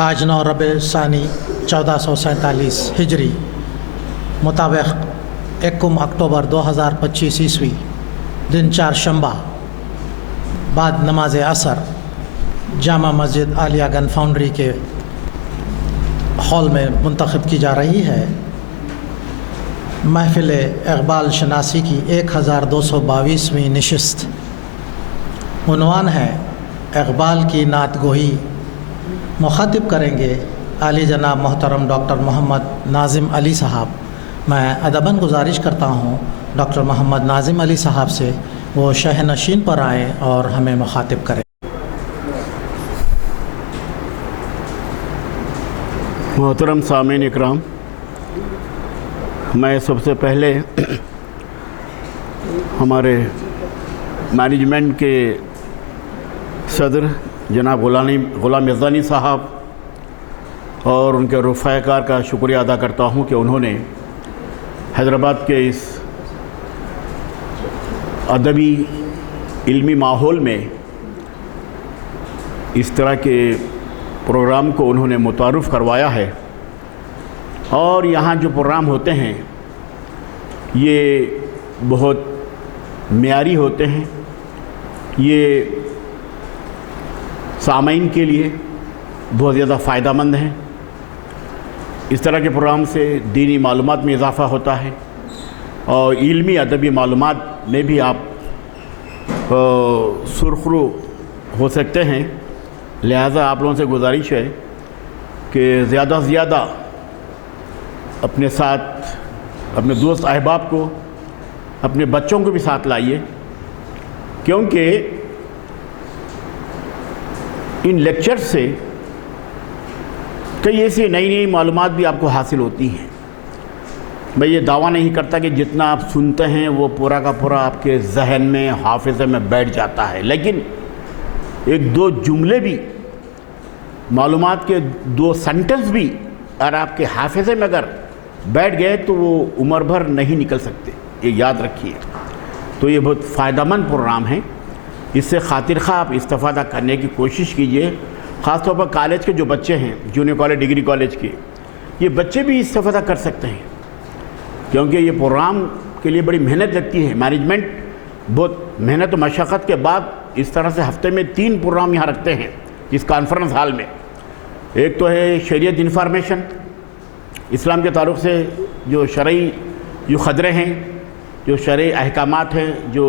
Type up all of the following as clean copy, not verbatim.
آج 9 ربیع ثانی 1447 ہجری مطابق 1 اکتوبر 2025 عیسوی دن چہارشنبہ بعد نماز عصر جامع مسجد عالیہ گن فاؤنڈری کے ہال میں منتخب کی جا رہی ہے محفل اقبال شناسی کی 1222ویں نشست۔ عنوان ہے اقبال کی نعت گوئی۔ مخاطب کریں گے عالی جناب محترم ڈاکٹر محمد ناظم علی صاحب۔ میں ادباً گزارش کرتا ہوں ڈاکٹر محمد ناظم علی صاحب سے وہ شہ نشین پر آئیں اور ہمیں مخاطب کریں۔ محترم سامعین اکرام، میں سب سے پہلے ہمارے مینجمنٹ کے صدر جناب غلام یزدانی صاحب اور ان کے رفقائے کار کا شکریہ ادا کرتا ہوں کہ انہوں نے حیدرآباد کے اس ادبی علمی ماحول میں اس طرح کے پروگرام کو انہوں نے متعارف کروایا ہے، اور یہاں جو پروگرام ہوتے ہیں یہ بہت معیاری ہوتے ہیں، یہ سامعین کے لیے بہت زیادہ فائدہ مند ہیں۔ اس طرح کے پروگرام سے دینی معلومات میں اضافہ ہوتا ہے اور علمی ادبی معلومات میں بھی آپ سرخرو ہو سکتے ہیں۔ لہٰذا آپ لوگوں سے گزارش ہے کہ زیادہ سے زیادہ اپنے ساتھ اپنے دوست احباب کو، اپنے بچوں کو بھی ساتھ لائیے، کیونکہ ان لیکچر سے کئی ایسی نئی نئی معلومات بھی آپ کو حاصل ہوتی ہیں۔ میں یہ دعویٰ نہیں کرتا کہ جتنا آپ سنتے ہیں وہ پورا کا پورا آپ کے ذہن میں، حافظے میں بیٹھ جاتا ہے، لیکن ایک دو جملے بھی، معلومات کے 2 سینٹنس بھی اگر آپ کے حافظے میں اگر بیٹھ گئے تو وہ عمر بھر نہیں نکل سکتے، یہ یاد رکھیے۔ تو یہ بہت فائدہ مند پروگرام ہے، اس سے خاطر خواہ آپ استفادہ کرنے کی کوشش کیجئے۔ خاص طور پر کالج کے جو بچے ہیں، جونیئر کالج، ڈگری کالج کے، یہ بچے بھی استفادہ کر سکتے ہیں، کیونکہ یہ پروگرام کے لیے بڑی محنت لگتی ہے۔ مینجمنٹ بہت محنت و مشقت کے بعد اس طرح سے ہفتے میں 3 پروگرام یہاں رکھتے ہیں اس کانفرنس ہال میں۔ ایک تو ہے شریعت انفارمیشن، اسلام کے تعلق سے جو شرعی جو خدرے ہیں، جو شرعی احکامات ہیں، جو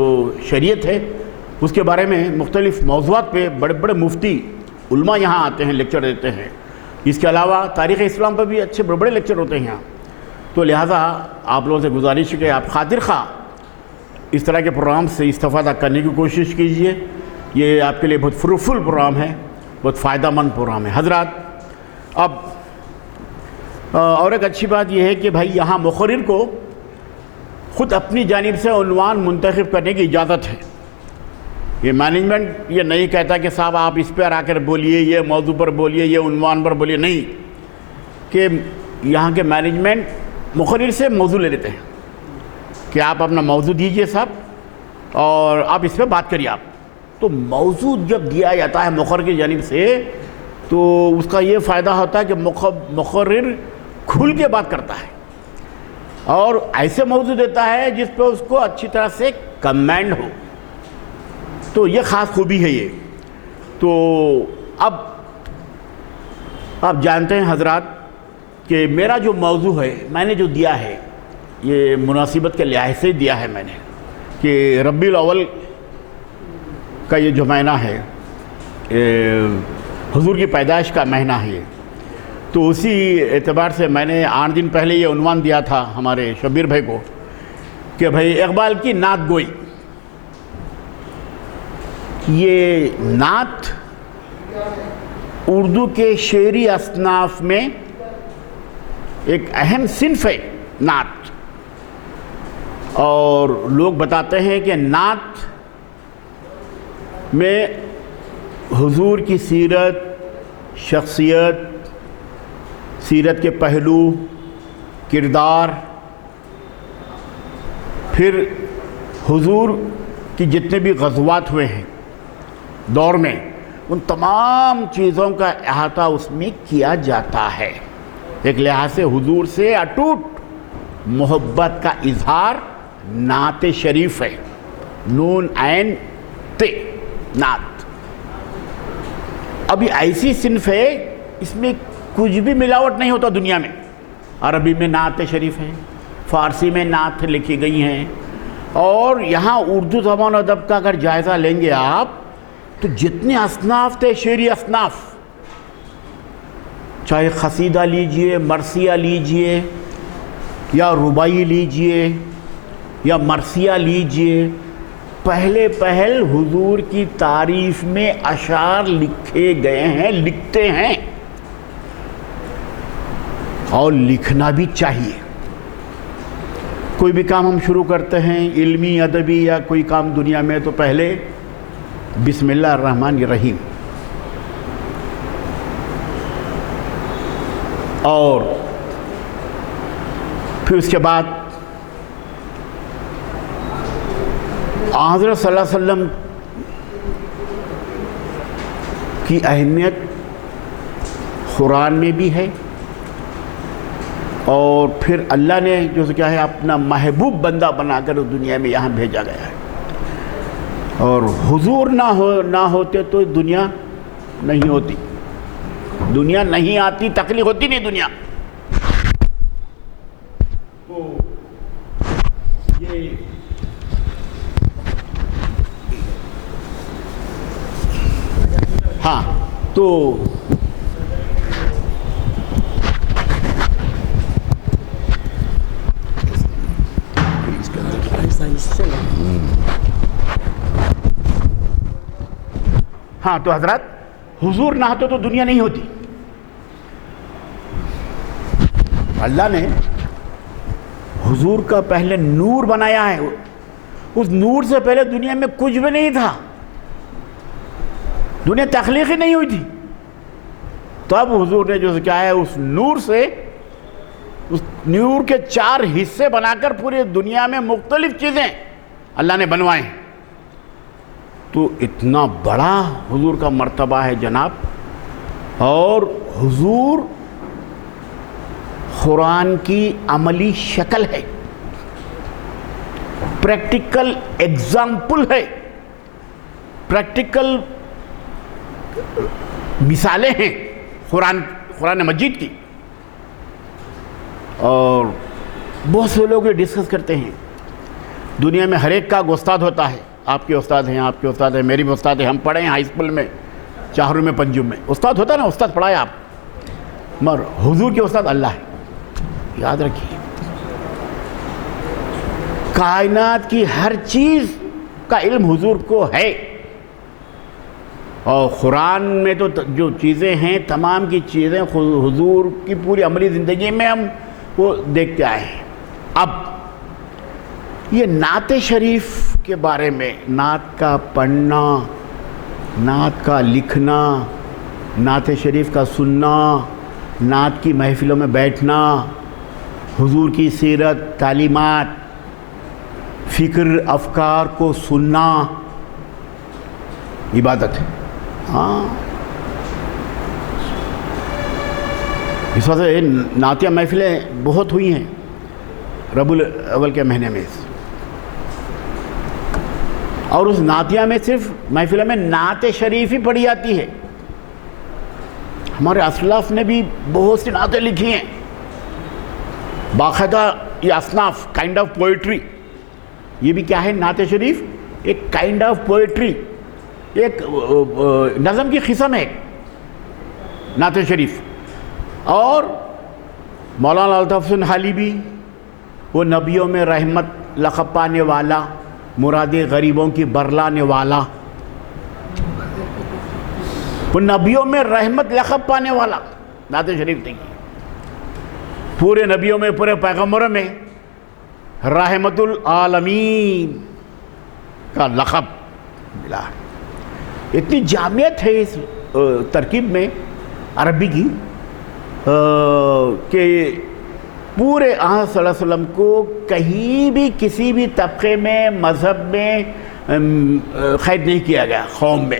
شریعت ہے، اس کے بارے میں مختلف موضوعات پہ بڑے بڑے مفتی علماء یہاں آتے ہیں، لیکچر دیتے ہیں۔ اس کے علاوہ تاریخ اسلام پر بھی اچھے بڑے بڑے لیکچر ہوتے ہیں یہاں۔ تو لہٰذا آپ لوگوں سے گزارش ہے کہ آپ خاطر خواہ اس طرح کے پروگرام سے استفادہ کرنے کی کوشش کیجئے۔ یہ آپ کے لیے بہت فروٹفل پروگرام ہے، بہت فائدہ مند پروگرام ہے۔ حضرات، اب اور ایک اچھی بات یہ ہے کہ بھائی یہاں مقرر کو خود اپنی جانب سے عنوان منتخب کرنے کی اجازت ہے۔ یہ مینجمنٹ یہ نہیں کہتا کہ صاحب آپ اس پر آ کر بولیے، یہ موضوع پر بولیے، یہ عنوان پر بولیے، نہیں، کہ یہاں کے مینجمنٹ مقرر سے موضوع لے لیتے ہیں کہ آپ اپنا موضوع دیجئے صاحب اور آپ اس پہ بات کریے۔ آپ تو موضوع جب دیا جاتا ہے مقرر کی جانب سے تو اس کا یہ فائدہ ہوتا ہے کہ مقرر کھل کے بات کرتا ہے اور ایسے موضوع دیتا ہے جس پہ اس کو اچھی طرح سے کمینڈ ہو۔ تو یہ خاص خوبی ہے یہ۔ تو اب آپ جانتے ہیں حضرات کہ میرا جو موضوع ہے، میں نے جو دیا ہے، یہ مناسبت کے لحاظ سے دیا ہے میں نے، کہ ربیع الاول کا یہ جو مہینہ ہے، حضور کی پیدائش کا مہینہ ہے، تو اسی اعتبار سے میں نے 8 دن پہلے یہ عنوان دیا تھا ہمارے شبیر بھائی کو کہ بھائی اقبال کی نعت گوئی۔ یہ نعت اردو کے شعری اصناف میں ایک اہم صنف ہے نعت، اور لوگ بتاتے ہیں کہ نعت میں حضور کی سیرت، شخصیت، سیرت کے پہلو، کردار، پھر حضور کی جتنے بھی غزوات ہوئے ہیں دور میں ان تمام چیزوں کا احاطہ اس میں کیا جاتا ہے۔ ایک لحاظ سے حضور سے اٹوٹ محبت کا اظہار نعت شریف ہے، نون عین تے نعت۔ ابھی ایسی صنف ہے اس میں کچھ بھی ملاوٹ نہیں ہوتا دنیا میں۔ عربی میں نعت شریف ہے، فارسی میں نعت لکھی گئی ہیں، اور یہاں اردو زبان و ادب کا اگر جائزہ لیں گے آپ تو جتنے اصناف تھے شعری اصناف، چاہے قصیدہ لیجئے، مرثیہ لیجئے، یا رباعی لیجئے، یا مرثیہ لیجئے، پہل حضور کی تعریف میں اشعار لکھے گئے ہیں، لکھتے ہیں، اور لکھنا بھی چاہیے۔ کوئی بھی کام ہم شروع کرتے ہیں، علمی، ادبی یا کوئی کام دنیا میں، تو پہلے بسم اللہ الرحمن الرحیم، اور پھر اس کے بعد حضرت صلی اللہ علیہ وسلم کی اہمیت قرآن میں بھی ہے، اور پھر اللہ نے جو کیا ہے اپنا محبوب بندہ بنا کر دنیا میں یہاں بھیجا گیا ہے، اور حضور نہ ہوتے تو دنیا نہیں ہوتی، دنیا نہیں آتی، تخلیق ہوتی نہیں دنیا۔ ہاں تو حضرات حضور نہ ہوتے تو دنیا نہیں ہوتی۔ اللہ نے حضور کا پہلے نور بنایا ہے، اس نور سے پہلے دنیا میں کچھ بھی نہیں تھا، دنیا تخلیق ہی نہیں ہوئی تھی، تو اب حضور نے جو کیا ہے اس نور سے، اس نور کے 4 حصے بنا کر پورے دنیا میں مختلف چیزیں اللہ نے بنوائے ہیں۔ تو اتنا بڑا حضور کا مرتبہ ہے جناب، اور حضور قرآن کی عملی شکل ہے، پریکٹیکل ایگزامپل ہے، پریکٹیکل مثالیں ہیں قرآن مجید کی۔ اور بہت سے لوگ یہ ڈسکس کرتے ہیں، دنیا میں ہر ایک کا استاد ہوتا ہے، آپ کے استاد ہیں، آپ کے استاد ہیں، میری بھی استاد ہیں، ہم پڑھے ہیں ہائی اسکول میں، چاہروں میں، پنجم میں، استاد ہوتا ہے نا، استاد پڑھائے آپ، مگر حضور کے استاد اللہ ہے، یاد رکھیے۔ کائنات کی ہر چیز کا علم حضور کو ہے، اور قرآن میں تو جو چیزیں ہیں تمام کی چیزیں حضور کی پوری عملی زندگی میں ہم وہ دیکھتے آئے ہیں۔ اب یہ نعت شریف کے بارے میں، نعت کا پڑھنا، نعت کا لکھنا، نعت شریف کا سننا، نعت کی محفلوں میں بیٹھنا، حضور کی سیرت، تعلیمات، فکر، افکار کو سننا، عبادت ہے۔ ہاں، اس وجہ سے نعتیہ محفلیں بہت ہوئی ہیں ربیع الاول کے مہینے میں، اور اس نعتیہ میں صرف محفلوں میں نعت شریف ہی پڑھی جاتی ہے۔ ہمارے اسلاف نے بھی بہت سی نعتیں لکھی ہیں، باقاعدہ یہ اصناف، کائنڈ آف پوئٹری، یہ بھی کیا ہے نعت شریف، ایک کائنڈ آف پوئٹری، ایک نظم کی قسم ہے نعت شریف۔ اور مولانا الطاف حسین حلیبی، وہ نبیوں میں رحمت لقب پانے والا، مراد غریبوں کی برلانے والا، وہ نبیوں میں رحمت لقب پانے والا نعت شریف دیکھیے، پورے نبیوں میں، پورے پیغمبروں میں رحمت العالمین کا لقب ملا۔ اتنی جامعیت ہے اس ترکیب میں عربی کی کہ پورے آقا صلی اللہ علیہ وسلم کو کہیں بھی کسی بھی طبقے میں، مذہب میں قید نہیں کیا گیا، قوم میں،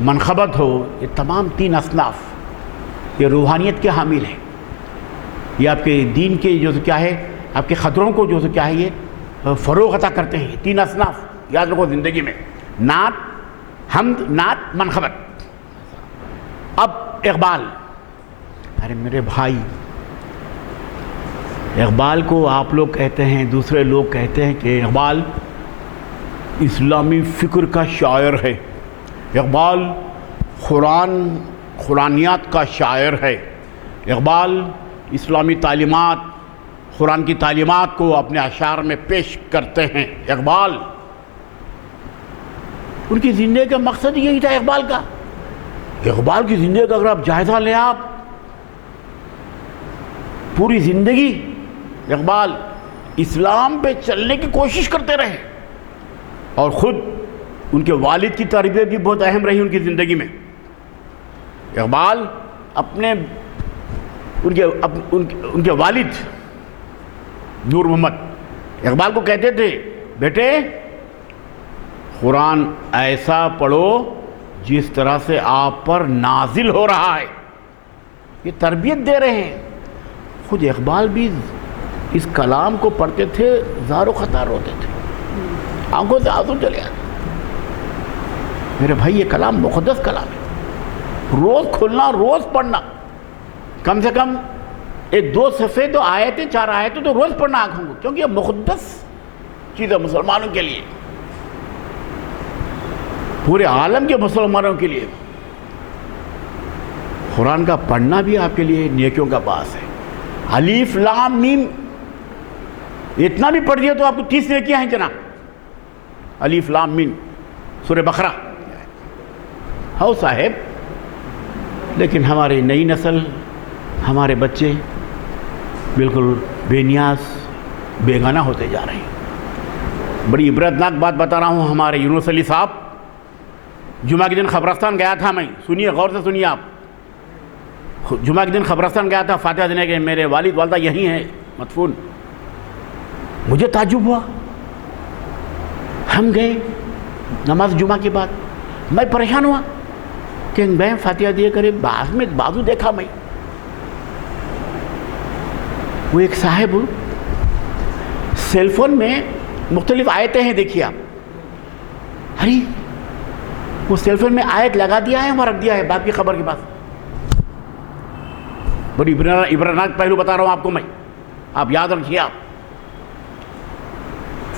منخبت ہو، یہ تمام تین اصناف یہ روحانیت کے حامل ہیں. یہ آپ کے دین کے جو کیا ہے، آپ کے خطروں کو جو کیا ہے یہ فروغ عطا کرتے ہیں. تین اصناف یاد رکھو زندگی میں، نعت، حمد، نعت، منخبت. اب اقبال، ارے میرے بھائی، اقبال کو آپ لوگ کہتے ہیں، دوسرے لوگ کہتے ہیں کہ اقبال اسلامی فکر کا شاعر ہے، اقبال قرآنیات کا شاعر ہے، اقبال اسلامی تعلیمات، قرآن کی تعلیمات کو اپنے اشعار میں پیش کرتے ہیں. اقبال، ان کی زندگی کا مقصد یہی تھا. اقبال کی زندگی کا اگر آپ جائزہ لیں، آپ پوری زندگی اقبال اسلام پہ چلنے کی کوشش کرتے رہے، اور خود ان کے والد کی تربیت بھی بہت اہم رہی ان کی زندگی میں. اقبال ان کے والد نور محمد اقبال کو کہتے تھے، بیٹے قرآن ایسا پڑھو جس طرح سے آپ پر نازل ہو رہا ہے. یہ تربیت دے رہے ہیں. خود اقبال بھی اس کلام کو پڑھتے تھے، زار و خطار ہوتے تھے، آنکھوں سے آنسو چلے آتے. میرے بھائی یہ کلام مقدس کلام ہے. روز کھلنا، روز پڑھنا، کم سے کم 1-2 صفحے تو آیتیں، 4 آیتیں تو روز پڑھنا آنکھوں کو، کیونکہ یہ مقدس چیز ہے مسلمانوں کے لیے، پورے عالم کے مسلمانوں کے لیے. قرآن کا پڑھنا بھی آپ کے لیے نیکیوں کا باعث ہے. الف لام میم اتنا بھی پڑھ دیا تو آپ کو 30 نیکیاں ہیں جناب. الف لام میم سورہ بقرہ. ہاؤ صاحب، لیکن ہماری نئی نسل، ہمارے بچے بالکل بے نیاز، بیگانہ ہوتے جا رہے ہیں. بڑی عبرتناک بات بتا رہا ہوں. ہمارے یونس علی صاحب جمعہ کے دن قبرستان گیا تھا. میں سنیے، غور سے سنیے آپ. جمعہ کے دن قبرستان گیا تھا فاتحہ دینے کے. میرے والد والدہ یہی ہیں مدفون. مجھے تعجب ہوا. ہم گئے نماز جمعہ کے بعد. میں پریشان ہوا کہ میں فاتحہ دیے کرے، بعد میں بازو دیکھا میں، وہ ایک صاحب سیل فون میں مختلف آیتیں ہیں، دیکھیے آپ. ارے وہ سیل فون میں آیت لگا دیا ہے، وہاں رکھ دیا ہے باپ کی خبر کے پاس. بڑی عبرتناک پہلو بتا رہا ہوں آپ کو میں، آپ یاد رکھیے. آپ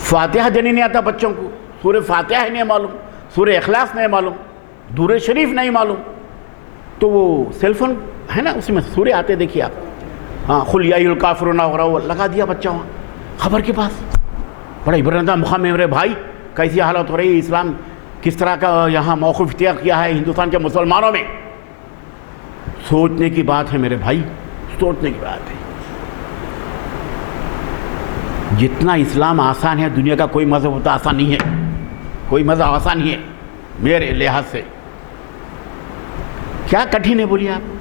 فاتحہ دینے نہیں آتا بچوں کو، سورہ فاتحہ ہی نہیں معلوم، سورہ اخلاص نہیں معلوم، درود شریف نہیں معلوم، تو وہ سیل فون ہے نا، اس میں سورہ آتے دیکھیے آپ. ہاں، قل یا ایھا الکافرون وغیرہ، وہ لگا دیا بچہ وہاں خبر کے پاس. بڑا عبرتناک مقام ہے میرے بھائی. کیسی حالت ہو رہی ہے، اسلام کس طرح کا یہاں موقف اختیار کیا ہے ہندوستان کے مسلمانوں میں. سوچنے کی بات ہے میرے بھائی، سوچنے کی بات ہے. جتنا اسلام آسان ہے، دنیا کا کوئی مذہب ہوتا آسان نہیں ہے. کوئی مذہب آسان نہیں ہے میرے لحاظ سے. کیا کٹھن ہے بولیے آپ.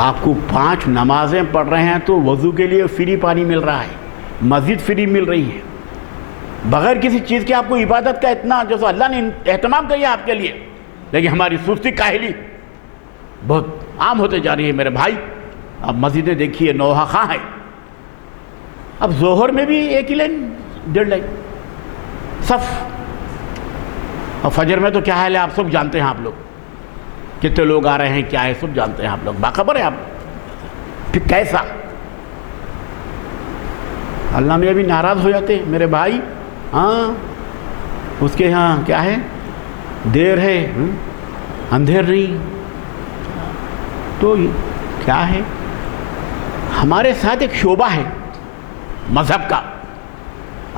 آپ کو 5 نمازیں پڑھ رہے ہیں تو وضو کے لیے فری پانی مل رہا ہے، مسجد فری مل رہی ہے، بغیر کسی چیز کے آپ کو عبادت کا اتنا جو سو اللہ نے اہتمام کیا آپ کے لیے. لیکن ہماری سستی کاہلی بہت عام ہوتے جا رہی ہے میرے بھائی. اب مسجدیں دیکھیے نوحہ خواہ ہے. اب ظہر میں بھی 1 ہی لائن 1.5 لائن صف. اور فجر میں تو کیا حال ہے آپ سب جانتے ہیں. آپ لوگ کتنے لوگ آ رہے ہیں، کیا ہے سب جانتے ہیں آپ لوگ، باخبر ہے آپ. پھر کیسا اللہ میں بھی ناراض ہو جاتے ہیں میرے بھائی. ہاں، اس کے ہاں کیا ہے، دیر ہے اندھیر نہیں. تو کیا ہے، ہمارے ساتھ ایک شعبہ ہے مذہب کا.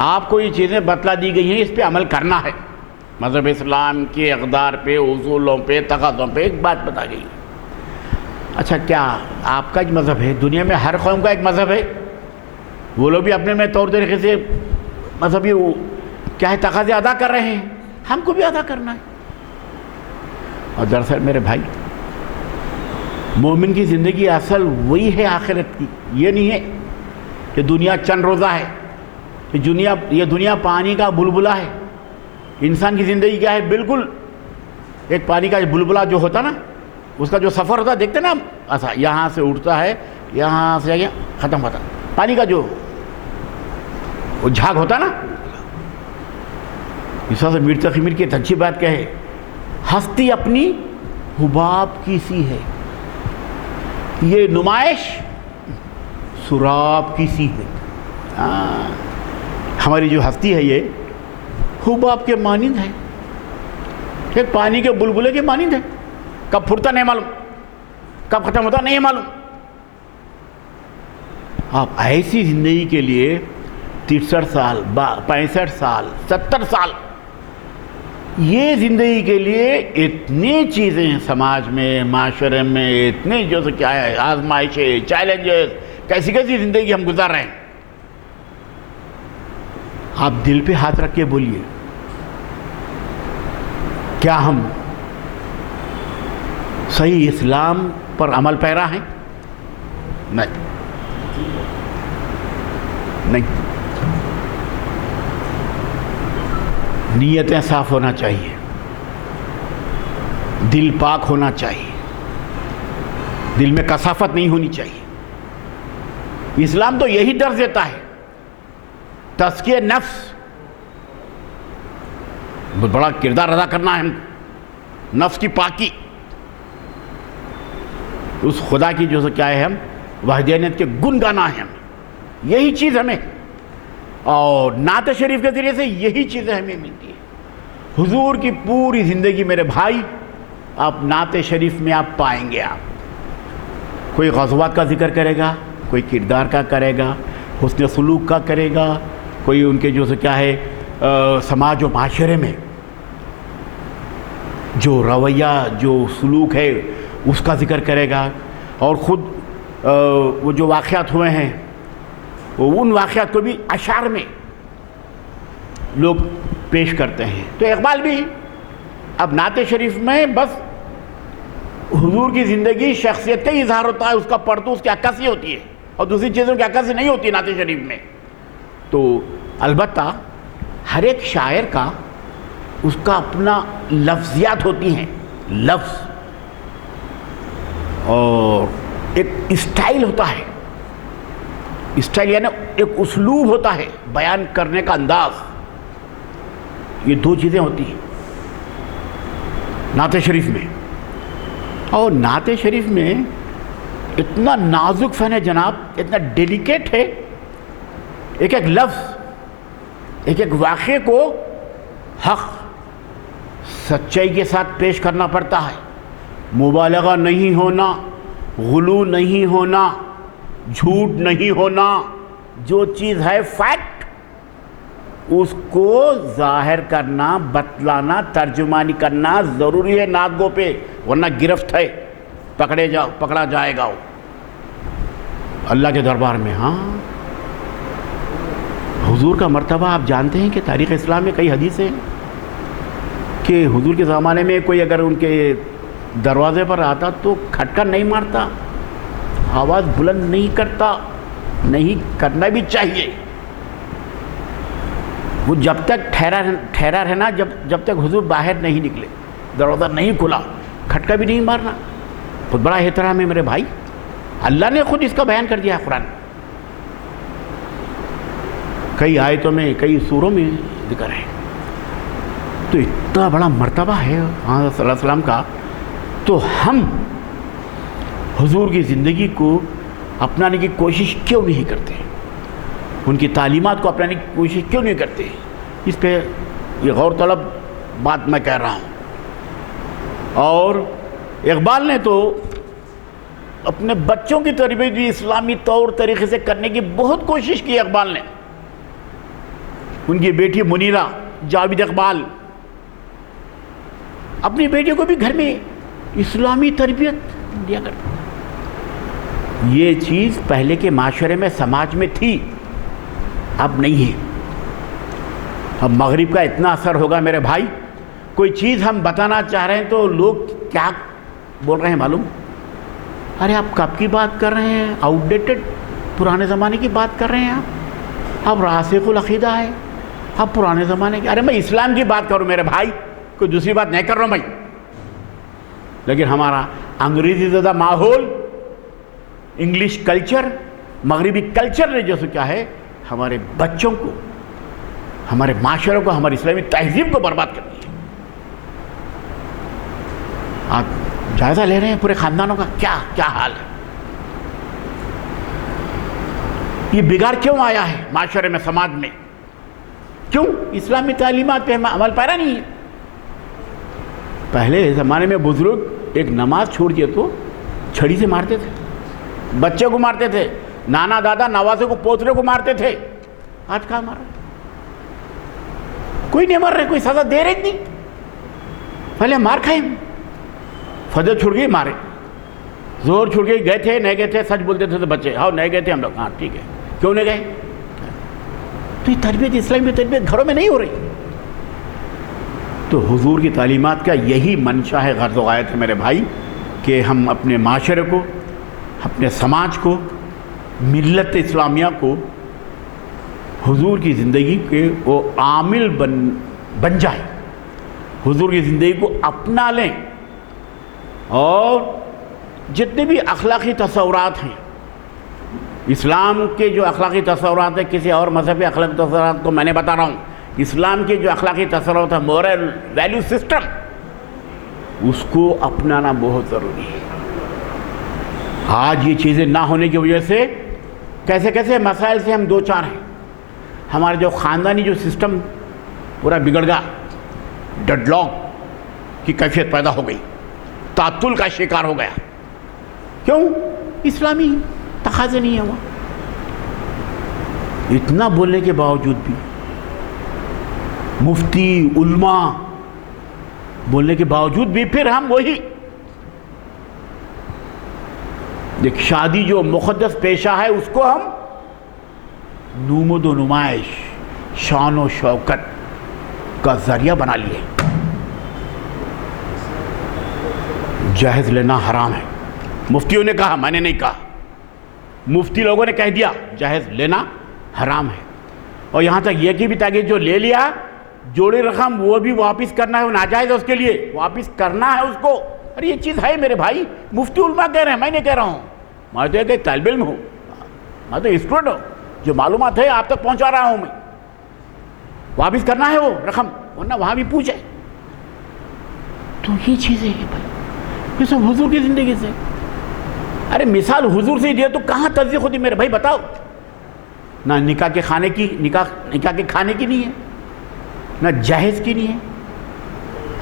آپ کو یہ چیزیں بتلا دی گئی ہیں، اس پہ عمل کرنا ہے. مذہب اسلام کے اقدار پہ، اصولوں پہ، تقاضوں پہ ایک بات بتا گئی. اچھا، کیا آپ کا ایک مذہب ہے؟ دنیا میں ہر قوم کا ایک مذہب ہے. وہ لوگ بھی اپنے میں طور طریقے سے مذہبی کیا ہے تقاضے ادا کر رہے ہیں، ہم کو بھی ادا کرنا ہے. اور دراصل میرے بھائی، مومن کی زندگی اصل وہی ہے آخرت کی. یہ نہیں ہے کہ دنیا چند روزہ ہے، یہ دنیا پانی کا بلبلہ ہے. انسان کی زندگی کیا ہے، بالکل ایک پانی کا بلبلا جو ہوتا نا، اس کا جو سفر ہوتا ہے دیکھتے نا ہم، ایسا یہاں سے اٹھتا ہے، یہاں سے ختم ہوتا، پانی کا جو وہ جھاگ ہوتا نا، اس وجہ سے میر تقی میر کی ایک اچھی بات کہے، ہستی اپنی حباب کی سی ہے، یہ نمائش سراب کی سی ہے۔ ہماری جو ہستی ہے یہ حباب کے مانند ہے، ایک پانی کے بلبلے کے مانند ہے، کب پھرتا نہیں معلوم، کب ختم ہوتا نہیں معلوم۔ آپ ایسی زندگی کے لیے 63 سال 65 سال 70 سال، یہ زندگی کے لیے اتنی چیزیں ہیں سماج میں، معاشرے میں، اتنے جو سے کیا ہے آزمائشیں، چیلنجز، کیسی کیسی زندگی ہم گزار رہے ہیں۔ آپ دل پہ ہاتھ رکھ کے بولیے، کیا ہم صحیح اسلام پر عمل پیرا ہیں؟ نہیں، نیتیں صاف ہونا چاہیے، دل پاک ہونا چاہیے، دل میں کثافت نہیں ہونی چاہیے۔ اسلام تو یہی درس دیتا ہے، تزکیہ نفس، بہت بڑا کردار ادا کرنا ہے ہم کو، نفس کی پاکی، اس خدا کی جو کیا ہے ہم وحدانیت کے گن گانا ہے ہمیں، یہی چیز ہمیں، اور نعت شریف کے ذریعے سے یہی چیزیں ہمیں ملتی ہیں۔ حضور کی پوری زندگی میرے بھائی آپ نعت شریف میں آپ پائیں گے، آپ کوئی غزوات کا ذکر کرے گا، کوئی کردار کا کرے گا، حسن سلوک کا کرے گا، کوئی ان کے جو کیا ہے سماج و معاشرے میں جو رویہ جو سلوک ہے اس کا ذکر کرے گا، اور خود وہ جو واقعات ہوئے ہیں ان واقعات کو بھی اشعار میں لوگ پیش کرتے ہیں۔ تو اقبال بھی اب نعت شریف میں بس حضور کی زندگی شخصیت کا ہی اظہار ہوتا ہے، اس کا پڑھتو اس کی عکاسی ہوتی ہے، اور دوسری چیزوں کی عکاسی نہیں ہوتی نعت شریف میں۔ تو البتہ ہر ایک شاعر کا اس کا اپنا لفظیات ہوتی ہیں، لفظ اور ایک اسٹائل ہوتا ہے، اسٹائل یعنی ایک اسلوب ہوتا ہے بیان کرنے کا انداز، یہ دو چیزیں ہوتی ہیں نعت شریف میں۔ اور نعت شریف میں اتنا نازک فن ہے جناب، اتنا ڈیلیکیٹ ہے، ایک ایک لفظ، ایک ایک واقعے کو حق سچائی کے ساتھ پیش کرنا پڑتا ہے، مبالغہ نہیں ہونا، غلو نہیں ہونا، جھوٹ نہیں ہونا، جو چیز ہے فیکٹ اس کو ظاہر کرنا، بتلانا، ترجمانی کرنا ضروری ہے نعت گو پہ، ورنہ گرفت ہے، پکڑا جائے گا وہ اللہ کے دربار میں۔ ہاں حضور کا مرتبہ آپ جانتے ہیں کہ تاریخ اسلام میں کئی حدیثیں ہیں کہ حضور کے زمانے میں کوئی اگر ان کے دروازے پر آتا تو کھٹکا نہیں مارتا، آواز بلند نہیں کرتا، نہیں کرنا بھی چاہیے، وہ جب تک ٹھہرا رہنا جب تک حضور باہر نہیں نکلے، دروازہ نہیں کھلا، کھٹکا بھی نہیں مارنا، بہت بڑا احترام ہے میرے بھائی، اللہ نے خود اس کا بیان کر دیا ہے قرآن، کئی آیتوں میں، کئی سوروں میں ذکر ہے۔ تو اتنا بڑا مرتبہ ہے صلی اللہ علیہ وسلم کا، تو ہم حضور کی زندگی کو اپنانے کی کوشش کیوں نہیں کرتے، ان کی تعلیمات کو اپنانے کی کوشش کیوں نہیں کرتے؟ اس پہ یہ غور طلب بات میں کہہ رہا ہوں۔ اور اقبال نے تو اپنے بچوں کی تربیت بھی اسلامی طور طریقے سے کرنے کی بہت کوشش کی اقبال نے، ان کی بیٹی منیرہ جاوید اقبال اپنی بیٹی کو بھی گھر میں اسلامی تربیت دیا کرتا۔ یہ چیز پہلے کے معاشرے میں، سماج میں تھی، اب نہیں ہے۔ اب مغرب کا اتنا اثر ہوگا میرے بھائی، کوئی چیز ہم بتانا چاہ رہے ہیں تو لوگ کیا بول رہے ہیں معلوم؟ ارے آپ کب کی بات کر رہے ہیں؟ آؤٹ ڈیٹڈ، پرانے زمانے کی بات کر رہے ہیں آپ راسخ العقیدہ ہے، آپ پرانے زمانے کی۔ ارے میں اسلام کی بات کروں میرے بھائی، کوئی دوسری بات نہیں کر رہا ہوں بھائی، لیکن ہمارا انگریزی زدہ ماحول، انگلش کلچر، مغربی کلچر نے جیسے کیا ہے ہمارے بچوں کو، ہمارے معاشرے کو، ہماری اسلامی تہذیب کو برباد کر دیا۔ آپ جائزہ لے رہے ہیں پورے خاندانوں کا کیا حال ہے؟ یہ بگاڑ کیوں آیا ہے معاشرے میں، سماج میں؟ کیوں؟ اسلامی تعلیمات پہ عمل پیرا نہیں ہے۔ پہلے زمانے میں بزرگ ایک نماز چھوڑ دیا تو چھڑی سے مارتے تھے، بچے کو مارتے تھے، نانا دادا نوازے کو پوترے کو مارتے تھے۔ آج کہاں مار رہے؟ کوئی نہیں مر رہے، کوئی سزا دے رہے نہیں۔ پہلے مار کھائیں، فجر چھوڑ گئی مارے، زور چھوڑ گئی، گئے تھے نہیں گئے تھے، سچ بولتے تھے تو بچے، ہاں نہیں گئے تھے ہم لوگ، ہاں ٹھیک ہے، کیوں نہیں گئے؟ تو یہ تربیت، اسلامی تربیت گھروں میں نہیں ہو رہی۔ تو حضور کی تعلیمات کا یہی منشا ہے، غرض و غایت ہے میرے بھائی، کہ ہم اپنے معاشرے کو، اپنے سماج کو، ملت اسلامیہ کو حضور کی زندگی کے وہ عامل بن جائے، حضور کی زندگی کو اپنا لیں، اور جتنے بھی اخلاقی تصورات ہیں، اسلام کے جو اخلاقی تصورات ہیں، کسی اور مذہبی اخلاقی تصورات کو میں نے بتا رہا ہوں، اسلام کے جو اخلاقی تصورات ہیں، مورل ویلیو سسٹم، اس کو اپنانا بہت ضروری ہے۔ آج یہ چیزیں نہ ہونے کی وجہ سے کیسے کیسے مسائل سے ہم دو چار ہیں۔ ہمارے جو خاندانی جو سسٹم پورا بگڑ گیا، ڈیڈ لاک کی کیفیت پیدا ہو گئی، تعطل کا شکار ہو گیا۔ کیوں؟ اسلامی تقاضے نہیں ہے وہ۔ اتنا بولنے کے باوجود بھی، مفتی علماء بولنے کے باوجود بھی، پھر ہم وہی ایک شادی جو مقدس پیشہ ہے، اس کو ہم نمود و نمائش، شان و شوکت کا ذریعہ بنا لیے۔ جہیز لینا حرام ہے، مفتیوں نے کہا، میں نے نہیں کہا، مفتی لوگوں نے کہہ دیا جہیز لینا حرام ہے۔ اور یہاں تک یہ کہ بھی تاکہ جو لے لیا جوڑی رقم وہ بھی واپس کرنا ہے، وہ ناجائز ہے، اس کے لیے واپس کرنا ہے اس کو۔ اور یہ چیز ہے میرے بھائی، مفتی علماء کہہ رہے ہیں، میں نہیں کہہ رہا ہوں، میں تو ایک طالب علم ہوں، میں تو اسٹوڈنٹ ہوں، جو معلومات ہے آپ تک پہنچا رہا ہوں میں۔ واپس کرنا ہے وہ رقم، ورنہ وہاں بھی پوچھے۔ تو یہ چیزیں ہیں بھائی، یہ سب حضور کی زندگی سے۔ ارے مثال حضور سے دیا تو کہاں تصدیق ہوتی میرے بھائی؟ بتاؤ نہ نکاح کے کھانے کی، نکاح کے کھانے کی نہیں ہے، نہ جہیز کی نہیں ہے۔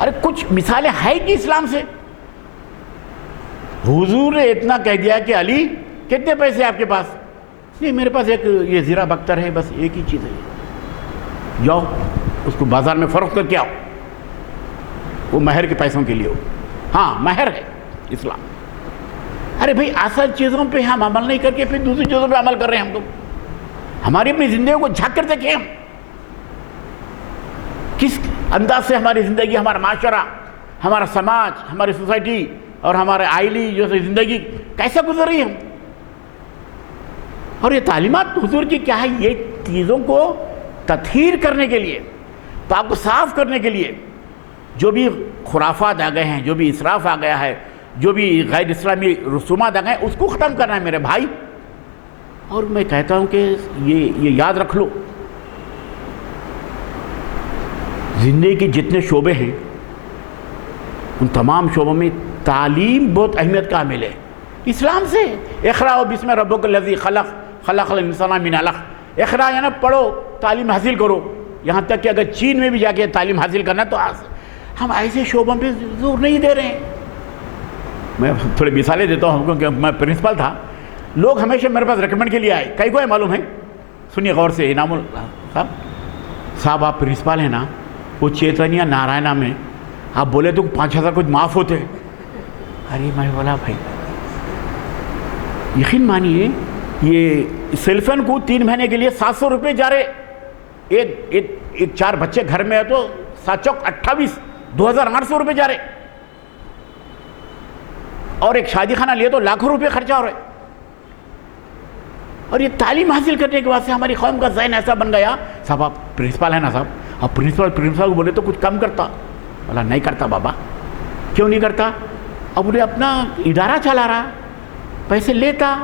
ارے کچھ مثالیں ہیں کہ اسلام سے؟ حضور نے اتنا کہہ دیا کہ علی کتنے پیسے آپ کے پاس؟ نہیں میرے پاس ایک یہ زیرہ بختر ہے، بس ایک ہی چیز ہے، جاؤ اس کو بازار میں فروخت کر کے آؤ، وہ مہر کے پیسوں کے لیے ہو۔ ہاں مہر ہے اسلام۔ ارے بھائی اصل چیزوں پہ ہم عمل نہیں کر کے پھر دوسری چیزوں پہ عمل کر رہے ہیں ہم تو۔ ہماری اپنی زندگی کو جھانک کر دیکھیں، ہم کس انداز سے ہماری زندگی، ہمارا معاشرہ، ہمارا سماج، ہماری سوسائٹی اور ہمارے آئلی جو زندگی کیسے گزر رہی ہے۔ اور یہ تعلیمات حضور کی کیا ہے؟ یہ چیزوں کو تطہیر کرنے کے لیے، پاک کو صاف کرنے کے لیے، جو بھی خرافات آ گئے ہیں، جو بھی اسراف آ گیا ہے، جو بھی غیر اسلامی رسومات آ گئے ہیں، اس کو ختم کرنا ہے میرے بھائی۔ اور میں کہتا ہوں کہ یہ یاد رکھ لو، زندگی کے جتنے شعبے ہیں ان تمام شعبوں میں تعلیم بہت اہمیت کا حامل ہے۔ اسلام سے اقرأ بسم ربک الذی خلق، خلق الانسان من علق، اقرأ یعنی پڑھو، تعلیم حاصل کرو۔ یہاں تک کہ اگر چین میں بھی جا کے تعلیم حاصل کرنا تو ہم ایسے شعبوں پہ زور نہیں دے رہے ہیں۔ میں تھوڑی مثالیں دیتا ہوں کیونکہ میں پرنسپل تھا، لوگ ہمیشہ میرے پاس ریکمنڈ کے لیے آئے، کئی کو ہے معلوم ہے، سنیے غور سے، انعام صاحب آپ پرنسپل ہیں نا، وہ چیتنیہ نارائنہ میں آپ بولے تو 5,000 کچھ معاف ہوتے۔ ارے میں بولا بھائی یقین مانیے یہ سیلفن کو 3 مہینے کے لیے 700 روپے جا رہے، ایک 4 بچے گھر میں ہے تو 7 چوک 28، 2,800 روپے جا رہے، اور ایک شادی خانہ لیے تو لاکھوں روپے خرچہ ہو رہے۔ اور یہ تعلیم حاصل کرنے کے بعد سے ہماری قوم کا ذہن ایسا بن گیا، صاحب آپ پرنسپل ہیں نا صاحب، اب پرنسپل کو بولے تو کچھ کم کرتا، بولا نہیں کرتا بابا۔ کیوں نہیں کرتا؟ اب انہیں اپنا ادارہ چلا رہا, پیسے لیتا,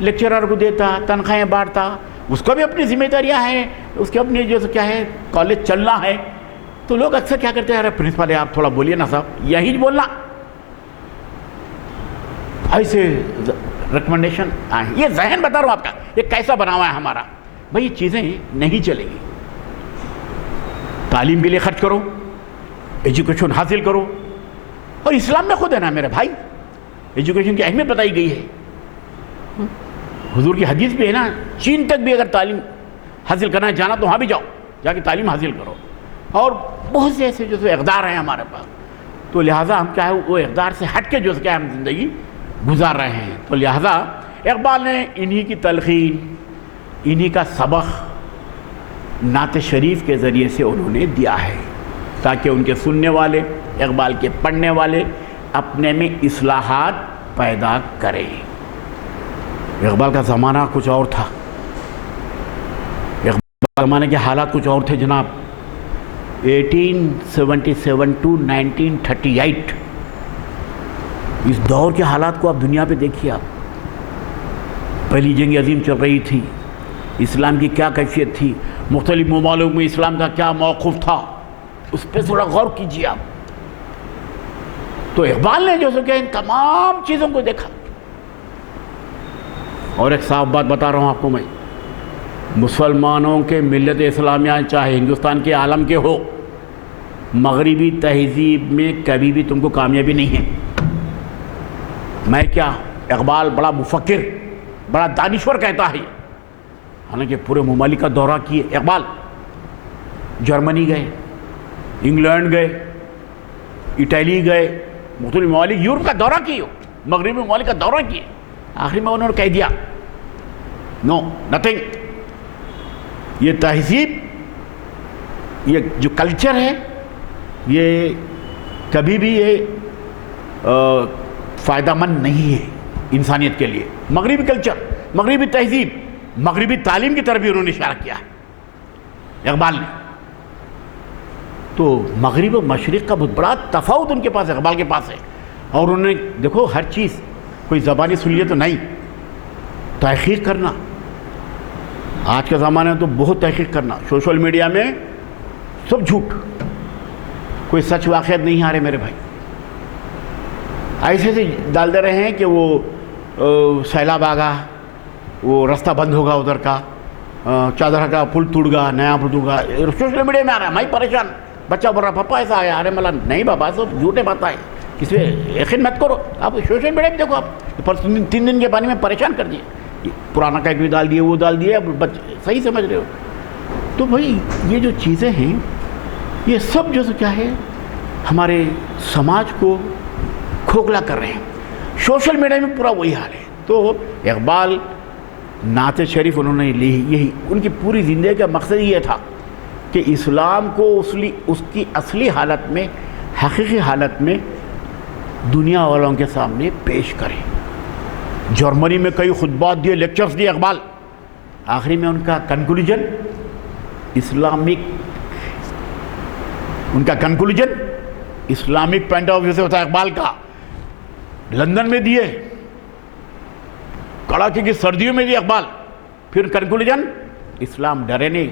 لیکچرر کو دیتا, تنخواہیں بانٹتا, اس کو بھی اپنی ذمہ داریاں ہیں, اس کے اپنی جو کیا ہے کالج چلنا ہے. تو لوگ اکثر کیا کرتے ہیں, ارے پرنسپل ہے آپ تھوڑا بولیے نا صاحب, یہی بولنا, ایسے ریکمنڈیشن آئیں. یہ ذہن بتا رہا ہوں آپ کا, یہ کیسا بنا ہوا ہے ہمارا. بھائی یہ چیزیں نہیں چلیں گی. تعلیم کے لیے خرچ کرو, ایجوکیشن حاصل کرو, اور اسلام میں خود ہے نا میرے بھائی, ایجوکیشن کی اہمیت بتائی گئی ہے. حضور کی حدیث بھی ہے نا, چین تک بھی اگر تعلیم حاصل کرنا جانا تو وہاں بھی جاؤ, جا کے تعلیم حاصل کرو. اور بہت سے ایسے جو اقدار ہیں ہمارے پاس, تو لہٰذا ہم کیا ہے وہ اقدار سے ہٹ کے جو کیا ہم زندگی گزار رہے ہیں. تو لہٰذا اقبال نے انہی کی تلقین, انہی کا سبق نعت شریف کے ذریعے سے انہوں نے دیا ہے, تاکہ ان کے سننے والے, اقبال کے پڑھنے والے اپنے میں اصلاحات پیدا کریں. اقبال کا زمانہ کچھ اور تھا, اقبال کے زمانے کے حالات کچھ اور تھے جناب. 1877 to 1938 اس دور کے حالات کو آپ دنیا پہ دیکھیے. آپ پہلی جنگ عظیم چل رہی تھی, اسلام کی کیا کیفیت تھی, مختلف ممالک میں اسلام کا کیا موقف تھا, اس پہ تھوڑا غور کیجیے آپ. تو اقبال نے جو کہ ان تمام چیزوں کو دیکھا. اور ایک صاف بات بتا رہا ہوں آپ کو میں, مسلمانوں کے ملت اسلامیہ چاہے ہندوستان کے عالم کے ہو, مغربی تہذیب میں کبھی بھی تم کو کامیابی نہیں ہے. میں کیا, اقبال بڑا مفکر, بڑا دانشور کہتا ہے, حالانکہ پورے ممالک کا دورہ کیے اقبال. جرمنی گئے, انگلینڈ گئے, اٹلی گئے, مختلف ممالک یورپ کا دورہ کیے, مغربی ممالک کا دورہ کیے. آخر میں انہوں نے کہہ دیا نو نتھنگ, یہ تہذیب, یہ جو کلچر ہے, یہ کبھی بھی یہ فائدہ مند نہیں ہے انسانیت کے لیے. مغربی کلچر, مغربی تہذیب, مغربی تعلیم کی طرف بھی انہوں نے اشارہ کیا ہے اقبال نے. تو مغرب و مشرق کا بہت بڑا تفاوت ان کے پاس, اقبال کے پاس ہے. اور انہوں نے دیکھو ہر چیز کوئی زبانی سہولیت تو نہیں, تحقیق کرنا. آج کا زمانہ ہے تو بہت تحقیق کرنا. سوشل میڈیا میں سب جھوٹ, کوئی سچ واقعات نہیں آ رہے میرے بھائی. ایسے سے ڈال دے رہے ہیں کہ وہ سیلاب آگا, وہ رستہ بند ہوگا ادھر کا, چادر کا پل ٹوٹ گا, نیا پل ٹوٹ گا. سوشل میڈیا میں آ رہا ہے, میں پریشان. بچہ بول رہا پپا ایسا آیا, ارے ملا نہیں بابا, سب جھوٹے باتیں ہیں, کسی پہ یقین مت کرو. آپ سوشل میڈیا میں دیکھو, آپ 3 دن کے پانی میں پریشان کر دیے, پرانا کیک بھی ڈال دیے, وہ ڈال دیے, صحیح سمجھ رہے ہو. تو بھائی یہ جو چیزیں ہیں یہ سب جو کیا ہے ہمارے سماج کو کھوکھلا کر رہے ہیں. سوشل میڈیا میں پورا وہی حال ہے. تو اقبال نعت شریف انہوں نے لی, یہی ان کی پوری زندگی کا مقصد یہ تھا کہ اسلام کو اس کی اصلی حالت میں, حقیقی حالت میں دنیا والوں کے سامنے پیش کریں. جرمنی میں کئی خطبات دیے, لیکچرز دیے اقبال. آخری میں ان کا conclusion Islamic point of view سے ہوتا ہے اقبال کا. لندن میں دیے, کڑاکے کی سردیوں میں دیے اقبال. پھر کنکلوژن, اسلام ڈرے نہیں,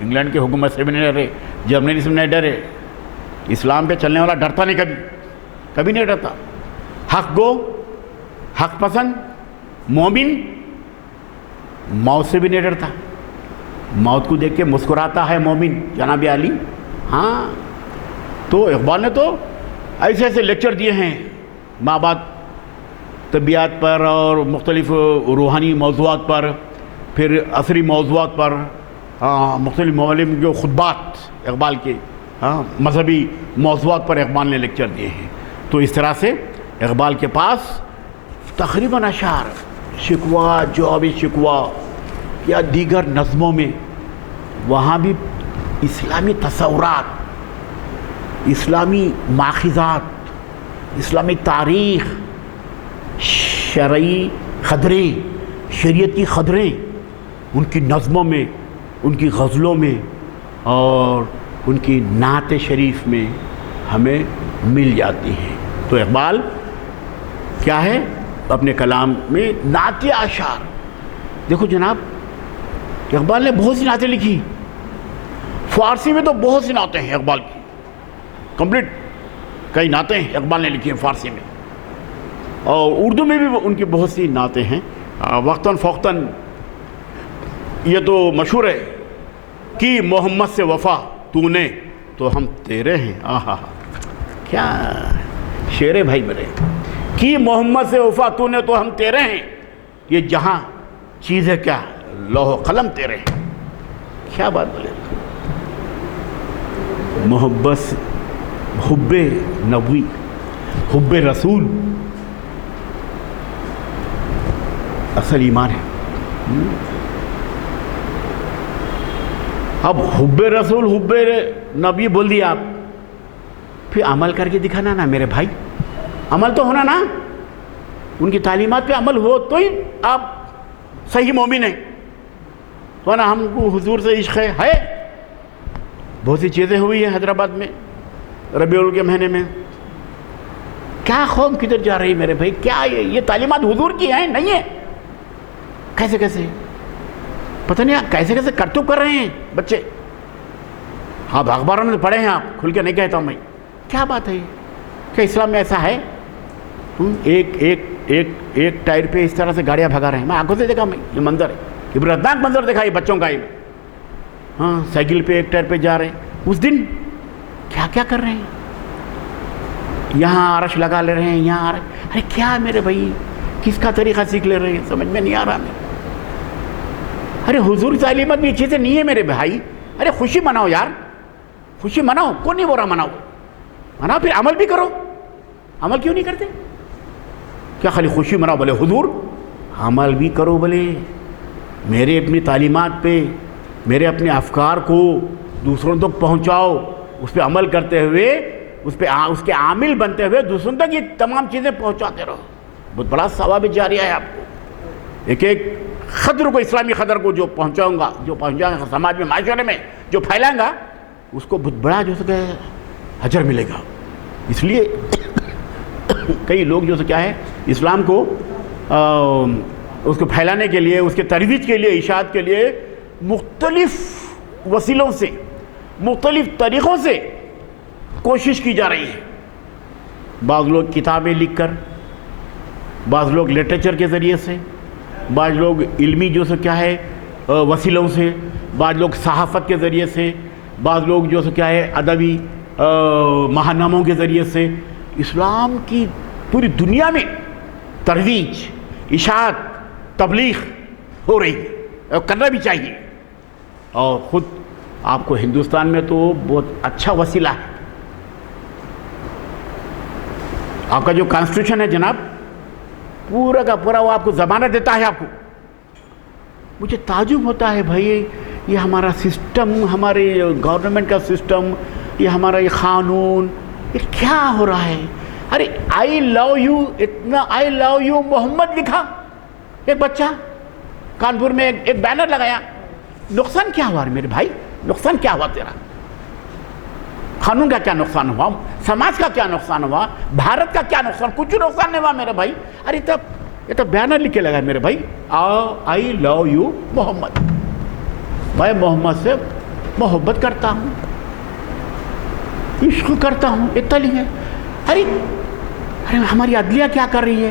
انگلینڈ کی حکومت سے بھی نہیں ڈرے, جرمنی سے بھی نہیں ڈرے. اسلام پہ چلنے والا ڈرتا نہیں, کبھی نہیں ڈرتا. حق گو, حق پسند مومن, موت سے بھی نہیں ڈرتا. موت کو دیکھ کے مسکراتا ہے مومن, جناب علی. ہاں, تو اقبال نے تو ایسے ایسے لیکچر دیے ہیں ماں باپ طبیعت پر اور مختلف روحانی موضوعات پر, پھر عصری موضوعات پر, مختلف ممالک میں جو خطبات اقبال کے, مذہبی موضوعات پر اقبال نے لیکچر دیے ہیں. تو اس طرح سے اقبال کے پاس تقریباً اشعار, شکوہ, جوابی شکوہ یا دیگر نظموں میں وہاں بھی اسلامی تصورات, اسلامی ماخذات, اسلامی تاریخ, شرعی خدریں, شریعت کی خدریں ان کی نظموں میں, ان کی غزلوں میں اور ان کی نعت شریف میں ہمیں مل جاتی ہیں. تو اقبال کیا ہے اپنے کلام میں نعتِ اشعار. دیکھو جناب اقبال نے بہت سی نعتیں لکھی. فارسی میں تو بہت سی نعتیں ہیں اقبال کی, کمپلیٹ کئی نعتیں اقبال نے لکھی ہیں فارسی میں, اور اردو میں بھی ان کی بہت سی نعتیں ہیں. وقتاً فوقتاً یہ تو مشہور ہے کہ محمد سے وفا تو نے تو ہم تیرے ہیں. آہا کیا شعر ہے بھائی میرے, کہ محمد سے وفا تو نے تو ہم تیرے ہیں, یہ جہاں چیز ہے کیا لوح و قلم تیرے ہیں. کیا بات بولے, محبت حب نبوی حب رسول اصل ایمان ہے. اب حب رسول حب نبی بول دیا آپ, پھر عمل کر کے دکھانا نا میرے بھائی, عمل تو ہونا نا, ان کی تعلیمات پہ عمل ہو تو ہی آپ صحیح مومن ہیں. تو نا ہم کو حضور سے عشق ہے. بہت سی چیزیں ہوئی ہیں حیدرآباد میں ربیع الاول کے مہینے میں. کیا قوم کدھر جا رہی میرے بھائی, کیا یہ تعلیمات حضور کی ہیں نہیں ہیں؟ کیسے کیسے پتہ نہیں کیسے کیسے کرتوب کر رہے ہیں بچے. آپ اخباروں میں پڑھے ہیں, آپ کھل کے نہیں کہتا ہوں میں. کیا بات ہے یہ, کیا اسلام میں ایسا ہے؟ ایک ایک ایک ایک ٹائر پہ اس طرح سے گاڑیاں بھگا رہے ہیں. میں آنکھوں سے دیکھا, میں یہ منظر ہے, عبرتناک منظر دیکھا یہ بچوں کا. یہ ہاں سائیکل پہ ایک ٹائر پہ جا رہے ہیں. اس دن کیا کیا کر رہے ہیں, یہاں عرش لگا لے رہے ہیں, یہاں ارے کیا میرے بھائی, کس کا طریقہ سیکھ لے رہے ہیں, سمجھ میں نہیں آ رہا میرے. ارے حضور تعلیمات میں یہ چیزیں نہیں ہے میرے بھائی. ارے خوشی مناؤ یار, خوشی مناؤ, کون نہیں بول رہا مناؤ, مناؤ پھر عمل بھی کرو. عمل کیوں نہیں کرتے؟ کیا خالی خوشی مناؤ بولے حضور, عمل بھی کرو بولے. میرے اپنی تعلیمات پہ, میرے اپنے افکار کو دوسروں تک پہنچاؤ, اس پہ عمل کرتے ہوئے, اس کے عامل بنتے ہوئے دوسروں تک یہ تمام چیزیں پہنچاتے رہو. بہت بڑا ثواب جاریہ ہے آپ کو. ایک ایک خدر کو, اسلامی خدر کو جو پہنچاؤں گا, جو پہنچائیں گا سماج میں, معاشرے میں جو پھیلائیں گا, اس کو بہت بڑا جو سکے اجر ملے گا. اس لیے کئی لوگ جو کیا ہے اسلام کو اس کو پھیلانے کے لیے, اس کے ترویج کے لیے, اشاعت کے لیے مختلف وسیلوں سے, مختلف طریقوں سے کوشش کی جا رہی ہے. بعض لوگ کتابیں لکھ کر, بعض لوگ لٹریچر کے ذریعے سے, بعض لوگ علمی جو کیا ہے وسیلوں سے, بعض لوگ صحافت کے ذریعے سے, بعض لوگ جو کیا ہے ادبی ماہناموں کے ذریعے سے اسلام کی پوری دنیا میں ترویج, اشاعت, تبلیغ ہو رہی ہے, اور کرنا بھی چاہیے. اور خود آپ کو ہندوستان میں تو بہت اچھا وسیلہ ہے. آپ کا جو کانسٹیٹیوشن ہے جناب, پورا کا پورا وہ آپ کو ضمانت دیتا ہے. آپ کو مجھے تعجب ہوتا ہے بھائی, یہ ہمارا سسٹم, ہمارے گورنمنٹ کا سسٹم, یہ ہمارا یہ قانون, یہ کیا ہو رہا ہے. ارے آئی لو یو, اتنا آئی لو یو محمد لکھا ایک بچہ, کانپور میں ایک بینر لگایا. نقصان کیا ہوا میرے بھائی, نقصان کیا ہوا تیرا؟ قانون کا کیا نقصان ہوا, سماج کا کیا نقصان ہوا, بھارت کا کیا نقصان؟ کچھ نقصان نہیں ہوا میرے بھائی. ارے یہ تو بینر لکھ کے لگا میرے بھائی, آئی لو یو محمد. میں محمد سے محبت کرتا ہوں, عشق کرتا ہوں, اتنا لکھے. ارے ہماری عدلیہ کیا کر رہی ہے؟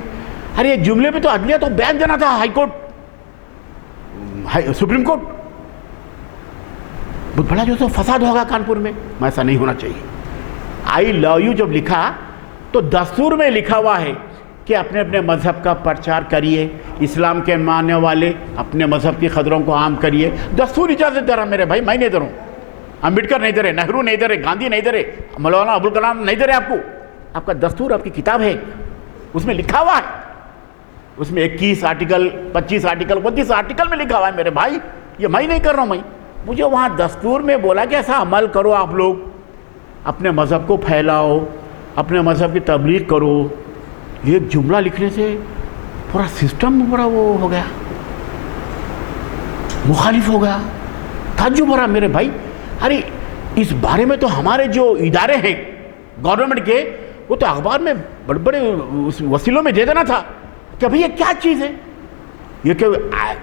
ارے یہ جملے پہ تو عدلیہ تو بیان دینا تھا, ہائی کورٹ, سپریم کورٹ. بہت بڑا جو سو فساد ہوگا کانپور میں. ایسا نہیں ہونا چاہیے. آئی لو یو جب لکھا تو دستور میں لکھا ہوا ہے کہ اپنے اپنے مذہب کا پرچار کریے, اسلام کے ماننے والے اپنے مذہب کی قدروں کو عام کریے. دستور اجازت دے رہا میرے بھائی, میں نہیں دے رہا ہوں, امبیڈکر نہیں دے رہے, نہرو نہیں دے رہے, گاندھی نہیں دے رہے, مولانا ابوالکلام نہیں دے رہے. آپ کو آپ کا دستور, آپ کی کتاب ہے, اس میں لکھا ہوا ہے. اس میں 21 آرٹیکل, 25 آرٹیکل, 32 آرٹیکل میں لکھا ہوا ہے میرے بھائی. یہ میں نہیں کر رہا ہوں. میں مجھے وہاں دستور میں بولا کہ ایسا عمل کرو, آپ لوگ اپنے مذہب کو پھیلاؤ, اپنے مذہب کی تبلیغ کرو. ایک جملہ لکھنے سے پورا سسٹم پورا وہ ہو گیا, مخالف ہو گیا. تعجب ہو رہا میرے بھائی. ارے اس بارے میں تو ہمارے جو ادارے ہیں گورنمنٹ کے, وہ تو اخبار میں بڑے بڑے اس وسیلوں میں دے دینا تھا کہ بھئی یہ کیا چیز ہے، یہ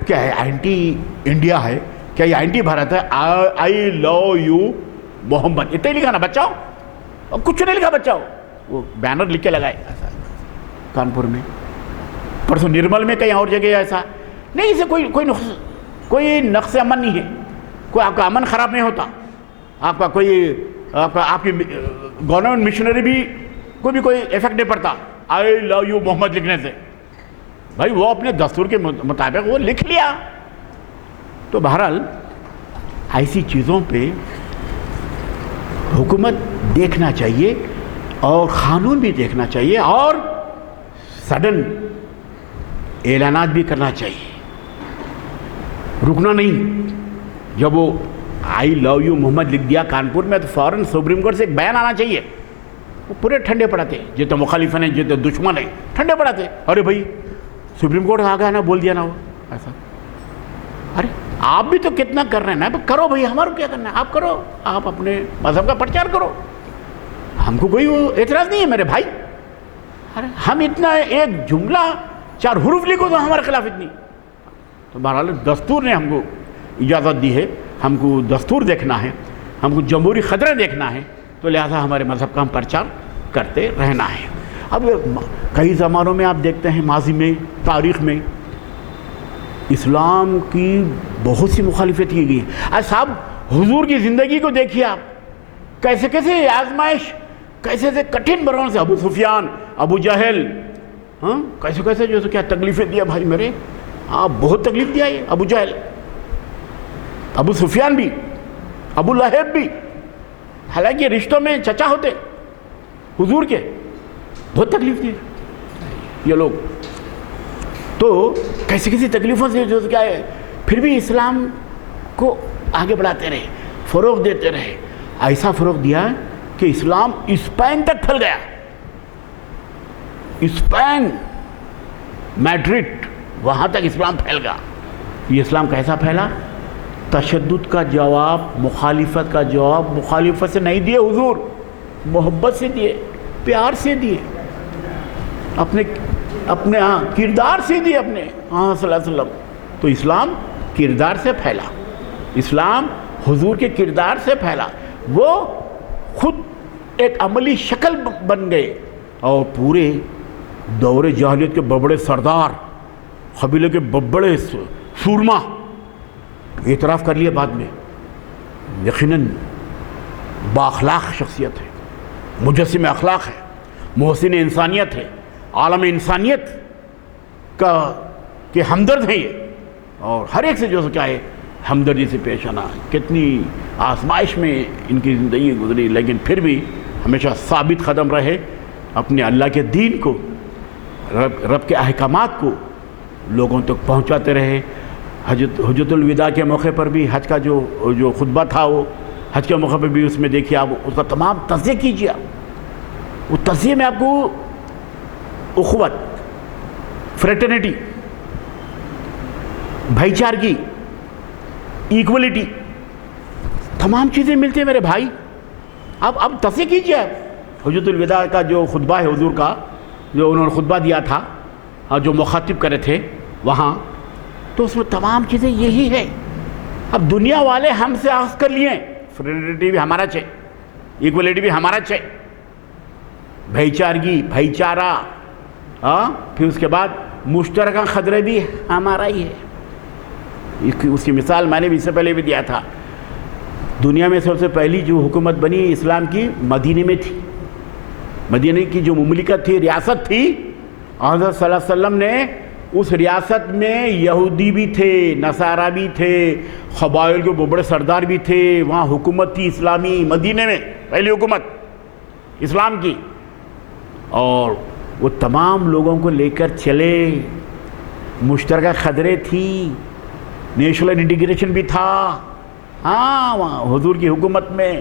کیا ہے، اینٹی انڈیا ہے کیا، یہ اینٹی بھارت ہے، آئی لو یو محمد، اتنے لکھا نا بچاؤ، اور کچھ نہیں لکھا بچاؤ، وہ بینر لکھ کے لگائے ایسا کانپور میں، پرسوں نرمل میں کہیں اور جگہ ایسا نہیں، اسے کوئی نقص امن نہیں ہے، کوئی آپ کا امن خراب نہیں ہوتا، آپ کا آپ کی گورنمنٹ مشنری بھی کوئی ایفیکٹ نہیں پڑتا آئی لو یو محمد لکھنے سے، بھائی وہ اپنے دستور کے مطابق وہ لکھ لیا۔ تو بہرحال ایسی چیزوں پہ حکومت دیکھنا چاہیے اور قانون بھی دیکھنا چاہیے اور سڈن اعلانات بھی کرنا چاہیے، رکنا نہیں۔ جب وہ آئی لو یو محمد لکھ دیا کانپور میں تو فوراً سپریم کورٹ سے ایک بیان آنا چاہیے، وہ پورے ٹھنڈے پڑاتے، جتنے مخالف ہیں جتنے دشمن ہیں ٹھنڈے پڑاتے، ارے بھائی سپریم کورٹ آ گیا نا، بول دیا نا وہ ایسا، ارے آپ بھی تو کتنا کر رہے ہیں نا، کرو بھائی، ہمارا کیا کرنا ہے، آپ کرو، آپ اپنے مذہب کا پرچار کرو، ہم کو کوئی اعتراض نہیں ہے میرے بھائی، ارے ہم اتنا ایک جملہ 4 حروف لکھو تو ہمارے خلاف اتنی۔ تو بہرحال دستور نے ہم کو اجازت دی ہے، ہم کو دستور دیکھنا ہے، ہم کو جمہوری خطرے دیکھنا ہے، تو لہذا ہمارے مذہب کا ہم پرچار کرتے رہنا ہے۔ اب کئی زمانوں میں آپ دیکھتے ہیں، ماضی میں، تاریخ میں اسلام کی بہت سی مخالفت کی گئی ہے۔ صاحب حضور کی زندگی کو دیکھیے آپ، کیسے کیسے آزمائش، کیسے کٹھن بروں سے، ابو سفیان، ابو جہل، ہاں کیسے کیسے جو کیا تکلیفیں دیا بھائی میرے، آپ بہت تکلیف دیا ہے، ابو جہل، ابو سفیان بھی، ابو لہب بھی، حالانکہ رشتوں میں چچا ہوتے حضور کے، بہت تکلیف دی یہ لوگ، تو کیسی کیسی تکلیفوں سے جو کیا ہے، پھر بھی اسلام کو آگے بڑھاتے رہے، فروغ دیتے رہے، ایسا فروغ دیا کہ اسلام اسپین تک پھیل گیا، اسپین، میڈرڈ، وہاں تک اسلام پھیل گیا۔ یہ اسلام کیسا پھیلا؟ تشدد کا جواب، مخالفت کا جواب مخالفت سے نہیں دیے حضور، محبت سے دیے، پیار سے دیے، اپنے کردار سے دیے، اپنے صلی اللہ علیہ وسلم۔ تو اسلام کردار سے پھیلا، اسلام حضور کے کردار سے پھیلا، وہ خود ایک عملی شکل بن گئے، اور پورے دور جاہلیت کے بڑے سردار، قبیلے کے بڑے سورما اعتراف کر لیا بعد میں، یقیناً بااخلاق شخصیت ہے، مجسم اخلاق ہے، محسن انسانیت ہے، عالم انسانیت کے ہمدرد ہیں یہ، اور ہر ایک سے جو کیا ہے ہمدردی سے پیش آنا۔ کتنی آزمائش میں ان کی زندگی گزری، لیکن پھر بھی ہمیشہ ثابت قدم رہے، اپنے اللہ کے دین کو، رب کے احکامات کو لوگوں تک پہنچاتے رہے۔ حجۃ الوداع کے موقع پر بھی حج کا جو خطبہ تھا، وہ حج کے موقع پر بھی اس میں دیکھیے آپ اس کا تمام تجزیہ کیجیے، وہ تجزیے میں آپ کو اخوت، فریٹرنیٹی، بھائی چارگی، ایکولیٹی، تمام چیزیں ملتی ہیں میرے بھائی۔ اب تجزیہ کیجیے حجۃ الوداع کا جو خطبہ ہے حضور کا، جو انہوں نے خطبہ دیا تھا اور جو مخاطب کرے تھے وہاں، تو اس میں تمام چیزیں یہی ہے۔ اب دنیا والے ہم سے آخذ کر لیے، فریٹرنیٹی بھی ہمارا چاہیے، ایکولیٹی بھی ہمارا چاہیے، بھائی چارگی، بھائی چارہ، پھر اس کے بعد مشترکہ خطرے بھی ہمارا ہی ہے۔ اس کی مثال میں نے بھی اس سے پہلے بھی دیا تھا، دنیا میں سب سے پہلی جو حکومت بنی اسلام کی مدینے میں تھی، مدینے کی جو مملکت تھی، ریاست تھی، حضرت صلی اللہ علیہ وسلم نے اس ریاست میں یہودی بھی تھے، نصارہ بھی تھے، قبائل کے بڑے سردار بھی تھے، وہاں حکومت تھی اسلامی، مدینے میں پہلی حکومت اسلام کی، اور وہ تمام لوگوں کو لے کر چلے، مشترکہ خطرے تھی، نیشنل انٹیگریشن بھی تھا، وہاں حضور کی حکومت میں،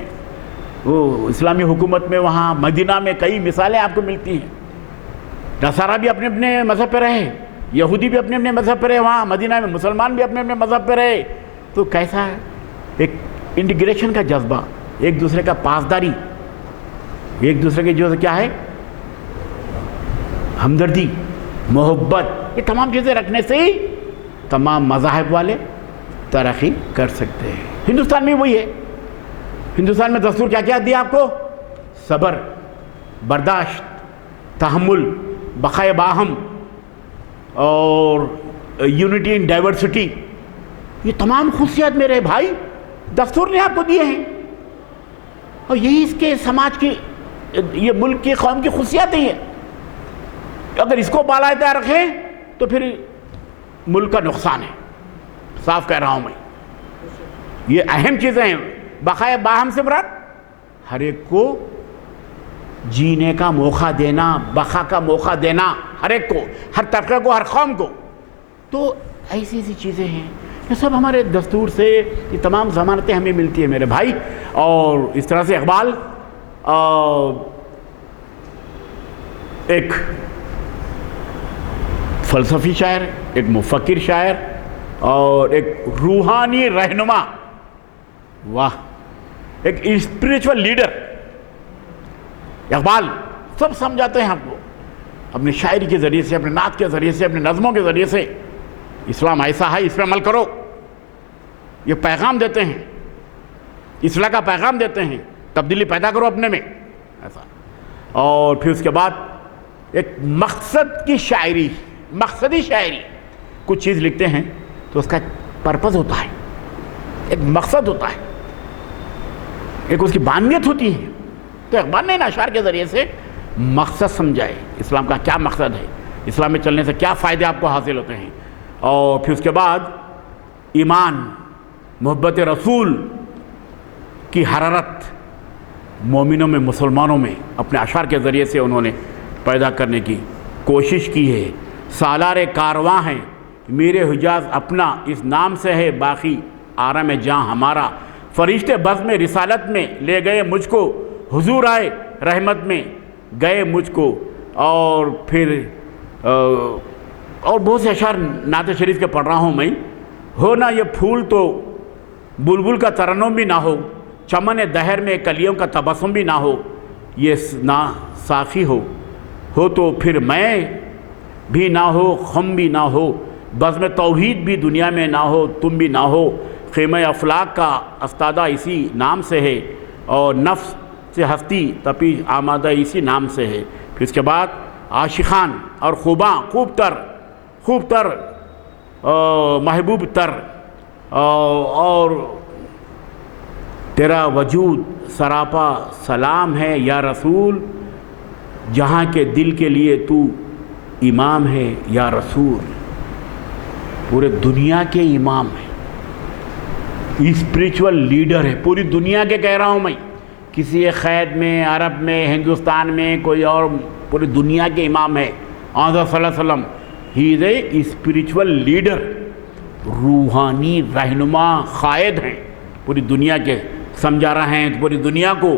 وہ اسلامی حکومت میں، وہاں مدینہ میں کئی مثالیں آپ کو ملتی ہیں۔ نصارہ بھی اپنے اپنے مذہب پہ رہے، یہودی بھی اپنے اپنے مذہب پہ رہے، وہاں مدینہ میں مسلمان بھی اپنے اپنے مذہب پہ رہے، تو کیسا ہے ایک انٹیگریشن کا جذبہ، ایک دوسرے کا پاسداری، ایک دوسرے کے جو کیا ہے ہمدردی، محبت، یہ تمام چیزیں رکھنے سے ہی تمام مذاہب والے ترقی کر سکتے ہیں۔ ہندوستان میں وہی ہے۔ ہندوستان میں دستور کیا کیا دیا آپ کو؟ صبر، برداشت، تحمل، بقائے باہم اور یونٹی ان ڈائیورسٹی، یہ تمام خصوصیات میرے بھائی دستور نے آپ کو دیے ہیں، اور یہی اس کے سماج کی، یہ ملک کی، قوم کی خصوصیات ہی ہیں۔ اگر اس کو بالائے طاق رکھیں تو پھر ملک کا نقصان ہے، صاف کہہ رہا ہوں میں۔ یہ اہم چیزیں ہیں۔ بقائے باہم سے مراد ہر ایک کو جینے کا موقع دینا، بقا کا موقع دینا، ہر ایک کو، ہر طبقے کو، ہر قوم کو۔ تو ایسی ایسی چیزیں ہیں، یہ سب ہمارے دستور سے، یہ تمام ضمانتیں ہمیں ملتی ہیں میرے بھائی۔ اور اس طرح سے اقبال ایک فلسفی شاعر، ایک مفکر شاعر اور ایک روحانی رہنما، واہ، ایک اسپریچول لیڈر۔ اقبال سب سمجھاتے ہیں آپ کو اپنی شاعری کے ذریعے سے، اپنے نعت کے ذریعے سے، اپنے نظموں کے ذریعے سے، اسلام ایسا ہے، اس پہ عمل کرو، یہ پیغام دیتے ہیں، اصلاح کا پیغام دیتے ہیں، تبدیلی پیدا کرو اپنے میں، ایسا۔ اور پھر اس کے بعد ایک مقصد کی شاعری، مقصدی شاعری، کچھ چیز لکھتے ہیں تو اس کا ایک پرپز ہوتا ہے، ایک مقصد ہوتا ہے، ایک اس کی بانیت ہوتی ہے۔ تو اقبال نے ان اشعار کے ذریعے سے مقصد سمجھائے، اسلام کا کیا مقصد ہے، اسلام میں چلنے سے کیا فائدے آپ کو حاصل ہوتے ہیں۔ اور پھر اس کے بعد ایمان، محبت رسول کی حرارت مومنوں میں، مسلمانوں میں اپنے اشعار کے ذریعے سے انہوں نے پیدا کرنے کی کوشش کی ہے۔ سالار کارواں ہیں میرے حجاز اپنا، اس نام سے ہے باقی آرام جاں ہمارا، فرشتے بزم رسالت میں لے گئے مجھ کو، حضور آئے رحمت میں گئے مجھ کو۔ اور پھر اور بہت سے اشعار نعت شریف کے پڑھ رہا ہوں میں۔ ہو نہ یہ پھول تو بلبل کا ترنم بھی نہ ہو، چمن دہر میں کلیوں کا تبسم بھی نہ ہو، یہ نہ صافی ہو تو پھر میں بھی نہ ہو، خم بھی نہ ہو، بزم توحید بھی دنیا میں نہ ہو، تم بھی نہ ہو، خیمہ افلاک کا استادہ اسی نام سے ہے، اور نفس سے ہستی تپی آمادہ اسی نام سے ہے۔ پھر اس کے بعد عاشقان اور خوباں، خوب تر محبوب تر، اور تیرا وجود سراپا سلام ہے یا رسول، جہاں کے دل کے لیے تو امام ہے یا رسول، پورے دنیا کے امام ہے، اسپریچول لیڈر ہے، پوری دنیا کے کہہ رہا ہوں میں، کسی ایک خید میں، عرب میں، ہندوستان میں، کوئی اور، پوری دنیا کے امام ہے۔ آنظر صلی اللہ علیہ وسلم، ہی از اے اسپریچول لیڈر، روحانی رہنما، قائد ہیں، پوری دنیا کے سمجھا رہے ہیں پوری دنیا کو۔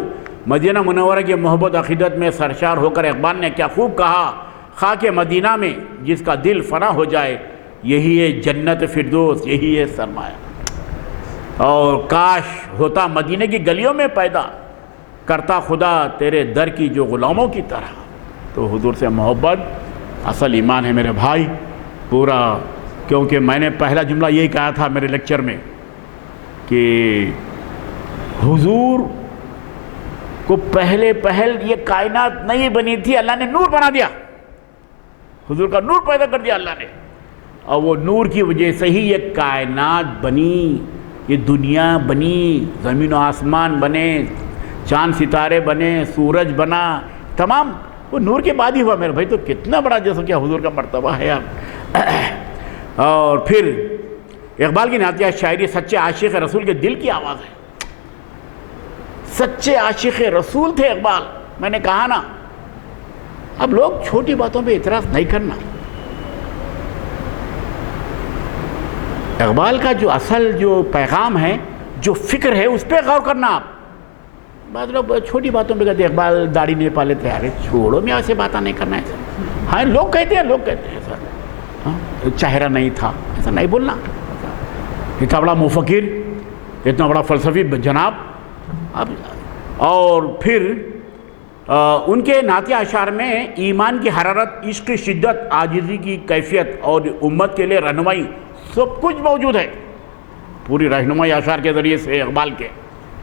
مدینہ منورہ کی محبت عقیدت میں سرشار ہو کر اقبال نے کیا خوب کہا، خاک مدینہ میں جس کا دل فنا ہو جائے، یہی ہے جنت فردوس، یہی ہے سرمایہ۔ اور کاش ہوتا مدینہ کی گلیوں میں پیدا، کرتا خدا تیرے در کی جو غلاموں کی طرح۔ تو حضور سے محبت اصل ایمان ہے میرے بھائی پورا، کیونکہ میں نے پہلا جملہ یہی کہا تھا میرے لیکچر میں کہ حضور کو پہل یہ کائنات نہیں بنی تھی، اللہ نے نور بنا دیا، حضور کا نور پیدا کر دیا اللہ نے، اور وہ نور کی وجہ سے ہی یہ کائنات بنی، یہ دنیا بنی، زمین و آسمان بنے، چاند ستارے بنے، سورج بنا، تمام وہ نور کے بعد ہی ہوا میرے بھائی۔ تو کتنا بڑا جیسا کہ حضور کا مرتبہ ہے آپ۔ اور پھر اقبال کی نعتیہ شاعری سچے عاشق رسول کے دل کی آواز ہے، سچے عاشق رسول تھے اقبال۔ میں نے کہا نا، اب لوگ چھوٹی باتوں پہ اعتراض نہیں کرنا۔ اقبال کا جو اصل جو پیغام ہے، جو فکر ہے، اس پہ غور کرنا آپ۔ بعض لوگ چھوٹی باتوں پہ کہتے ہیں اقبال داڑھی نہیں پالے تھے، ارے چھوڑو، میں ایسے باتیں نہیں کرنا ہے سر۔ ہاں لوگ کہتے ہیں سر، ہاں چہرہ نہیں تھا، ایسا نہیں بولنا۔ اتنا بڑا مفکر، اتنا بڑا فلسفی جناب اب۔ اور پھر ان کے نعتیہ اشعار میں ایمان کی حرارت، عشق کی شدت، عاجزی کی کیفیت اور امت کے لیے رہنمائی سب کچھ موجود ہے. پوری رہنمائی اشعار کے ذریعے سے اقبال کے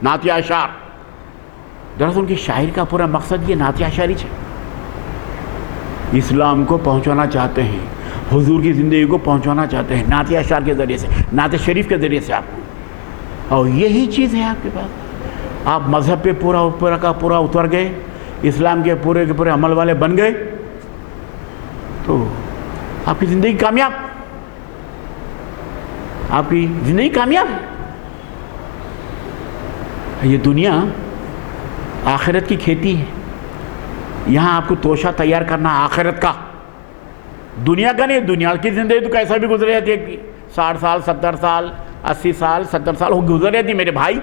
نعتیہ اشعار. دراصل ان کی شاعری کا پورا مقصد یہ نعتیہ اشعاری ہے. اسلام کو پہنچانا چاہتے ہیں، حضور کی زندگی کو پہنچانا چاہتے ہیں نعتیہ اشعار کے ذریعے سے، نعت شریف کے ذریعے سے آپ کو. اور یہی چیز ہے آپ کے پاس. آپ مذہب پہ پورا کا پورا اتر گئے، اسلام کے پورے عمل والے بن گئے، تو آپ کی زندگی کامیاب، آپ کی زندگی کامیاب ہے. یہ دنیا آخرت کی کھیتی ہے. یہاں آپ کو توشہ تیار کرنا آخرت کا، دنیا کا نہیں. دنیا کی زندگی تو کیسا بھی گزر جاتی ہے، 60 سال 70 سال 80 سال 70 سال گزر جاتی میرے بھائی.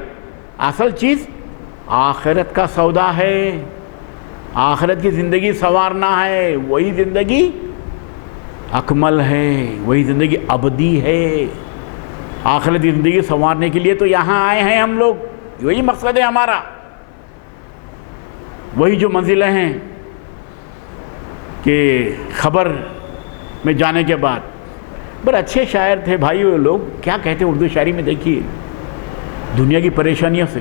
اصل چیز آخرت کا سودا ہے، آخرت کی زندگی سنوارنا ہے. وہی زندگی اکمل ہے، وہی زندگی ابدی ہے. آخرت کی زندگی سنوارنے کے لیے تو یہاں آئے ہیں ہم لوگ. وہی مقصد ہے ہمارا، وہی جو منزلیں ہیں کہ خبر میں جانے کے بعد. بڑے اچھے شاعر تھے بھائی وہ لوگ. کیا کہتے ہیں اردو شاعری میں، دیکھیے دنیا کی پریشانیوں سے.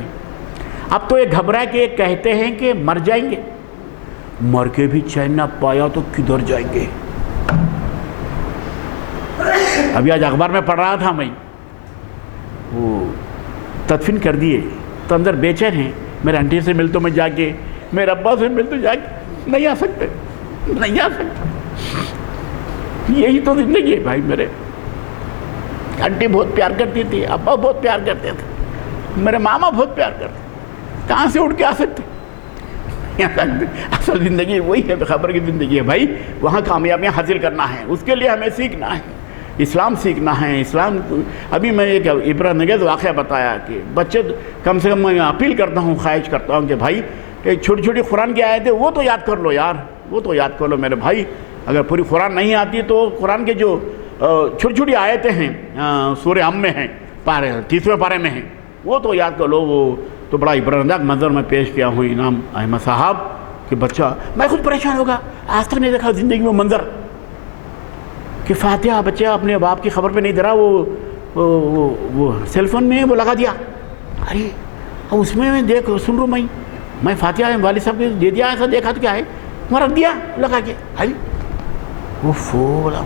اب تو یہ گھبرا کے کہتے ہیں کہ مر جائیں گے، مر کے بھی چین نہ پایا تو کدھر جائیں گے. ابھی آج اخبار میں پڑھ رہا تھا میں، وہ تدفین کر دیے تو اندر بے چین ہیں. میرے آنٹی سے مل تو میں جا کے، میرے ابا سے مل تو جا کے نہیں آ سکتے، نہیں آ سکتے. یہی تو زندگی ہے بھائی. میرے آنٹی بہت پیار کرتی تھی، ابا بہت پیار کرتے تھے، میرے ماما بہت پیار کرتے. کہاں سے اٹھ کے آ سکتے؟ اصل زندگی وہی ہے، خبر کی زندگی ہے بھائی. وہاں کامیابیاں حاصل کرنا ہے، اس کے لیے ہمیں سیکھنا ہے، اسلام سیکھنا ہے. اسلام ابھی میں ایک عبرت انگیز واقعہ بتایا کہ بچے کم سے کم میں اپیل کرتا ہوں، خواہش کرتا ہوں کہ بھائی چھوٹی چھوٹی قرآن کی آیتیں وہ تو یاد کر لو یار، وہ تو یاد کر لو میرے بھائی. اگر پوری قرآن نہیں آتی تو قرآن کے جو چھوٹی چھوٹی آیتیں ہیں سورہ ام میں ہیں، 30ویں پارے میں ہیں، وہ تو یاد کر لو. وہ تو بڑا عبرتناک منظر میں پیش کیا ہوں انعام احمد صاحب کہ بچہ، میں خود پریشان ہوگا، آج تک نہیں دیکھا زندگی میں منظر کہ فاتحہ بچہ اپنے باپ کی خبر پہ نہیں دے رہا، وہ سیل فون میں وہ لگا دیا. ارے اب اس میں دیکھ سن رہا ہوں میں فاتحہ والد صاحب نے دے دیا، ایسا دیکھا تو کیا ہے، وہاں رکھ دیا لگا کے. وہ بولا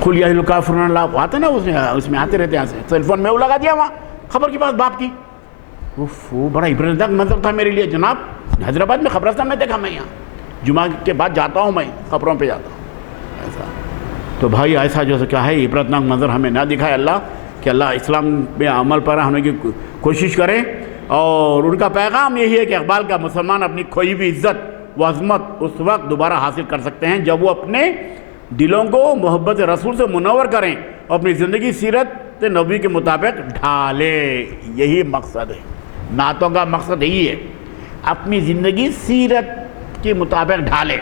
قل یا الکافرون اللہ آتا نا، اس میں آتے رہتے ہیں، سیل فون میں وہ لگا دیا وہاں خبر کے پاس باپ کی. وہ بڑا عبرتناک منظر تھا میرے لیے جناب. حیدرآباد میں قبرستان میں دیکھا میں، یہاں جمعہ کے بعد جاتا ہوں میں، قبروں پہ جاتا ہوں. ایسا تو بھائی ایسا جو کیا ہے عبرتناک منظر ہمیں نہ دکھائے اللہ، کہ اللہ اسلام میں عمل پر ہونے کی کوشش کریں. اور ان کا پیغام یہی ہے کہ اقبال کا مسلمان اپنی کھوئی ہوئی عزت و عظمت اس وقت دوبارہ حاصل کر سکتے ہیں جب وہ اپنے دلوں کو محبت رسول سے منور کریں اور اپنی زندگی سیرت نبی کے مطابق ڈھالیں. یہی مقصد ہے، نعتوں کا مقصد یہی ہے، اپنی زندگی سیرت کے مطابق ڈھالیں،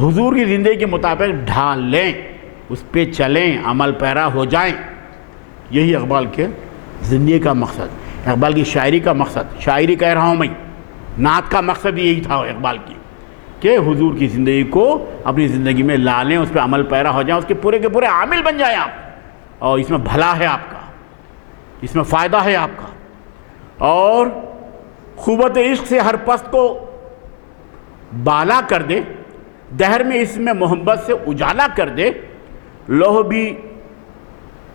حضور کی زندگی کے مطابق ڈھال لیں، اس پہ چلیں، عمل پیرا ہو جائیں. یہی اقبال کے زندگی کا مقصد، اقبال کی شاعری کا مقصد. شاعری کہہ رہا ہوں میں، نعت کا مقصد یہی تھا اقبال کی کہ حضور کی زندگی کو اپنی زندگی میں لا لیں، اس پہ عمل پیرا ہو جائیں، اس کے پورے عامل بن جائیں آپ. اور اس میں بھلا ہے آپ کا، اس میں فائدہ ہے آپ کا. اور قوت عشق سے ہر پست کو بالا کر دے، دہر میں اس میں محبت سے اجالا کر دے. لوح بھی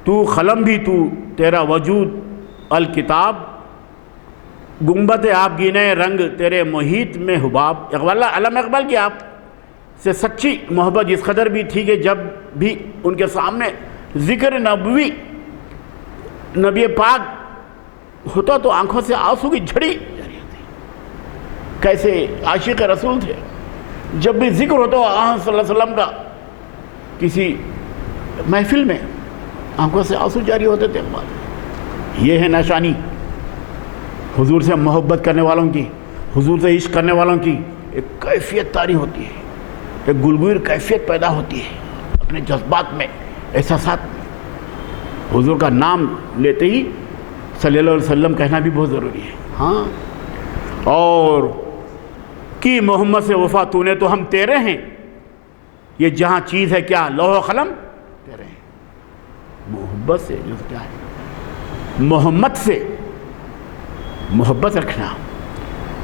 تو، قلم بھی تو، تیرا وجود الکتاب، گنبد آپ گینے رنگ تیرے محیط میں حباب. علامہ اقبال کی آپ سے سچی محبت اس قدر بھی تھی کہ جب بھی ان کے سامنے ذکر نبوی نبی پاک ہوتا تو آنکھوں سے آنسو کی جھڑی جاری ہوتی. کیسے عاشق رسول تھے، جب بھی ذکر ہوتا آن صلی اللہ علیہ وسلم کا کسی محفل میں آنکھوں سے آنسو جاری ہوتے تھے. یہ ہے نشانی حضور سے محبت کرنے والوں کی، حضور سے عشق کرنے والوں کی. ایک کیفیت طاری ہوتی ہے، ایک گلگیر کیفیت پیدا ہوتی ہے اپنے جذبات میں، احساسات میں. حضور کا نام لیتے ہی صلی اللہ علیہ وسلم کہنا بھی بہت ضروری ہے. ہاں، اور کی محمد سے وفا تو نے تو ہم تیرے ہیں، یہ جہاں چیز ہے کیا لوح و قلم تیرے ہیں۔ محبت سے جو کیا ہے، محمد سے محبت رکھنا،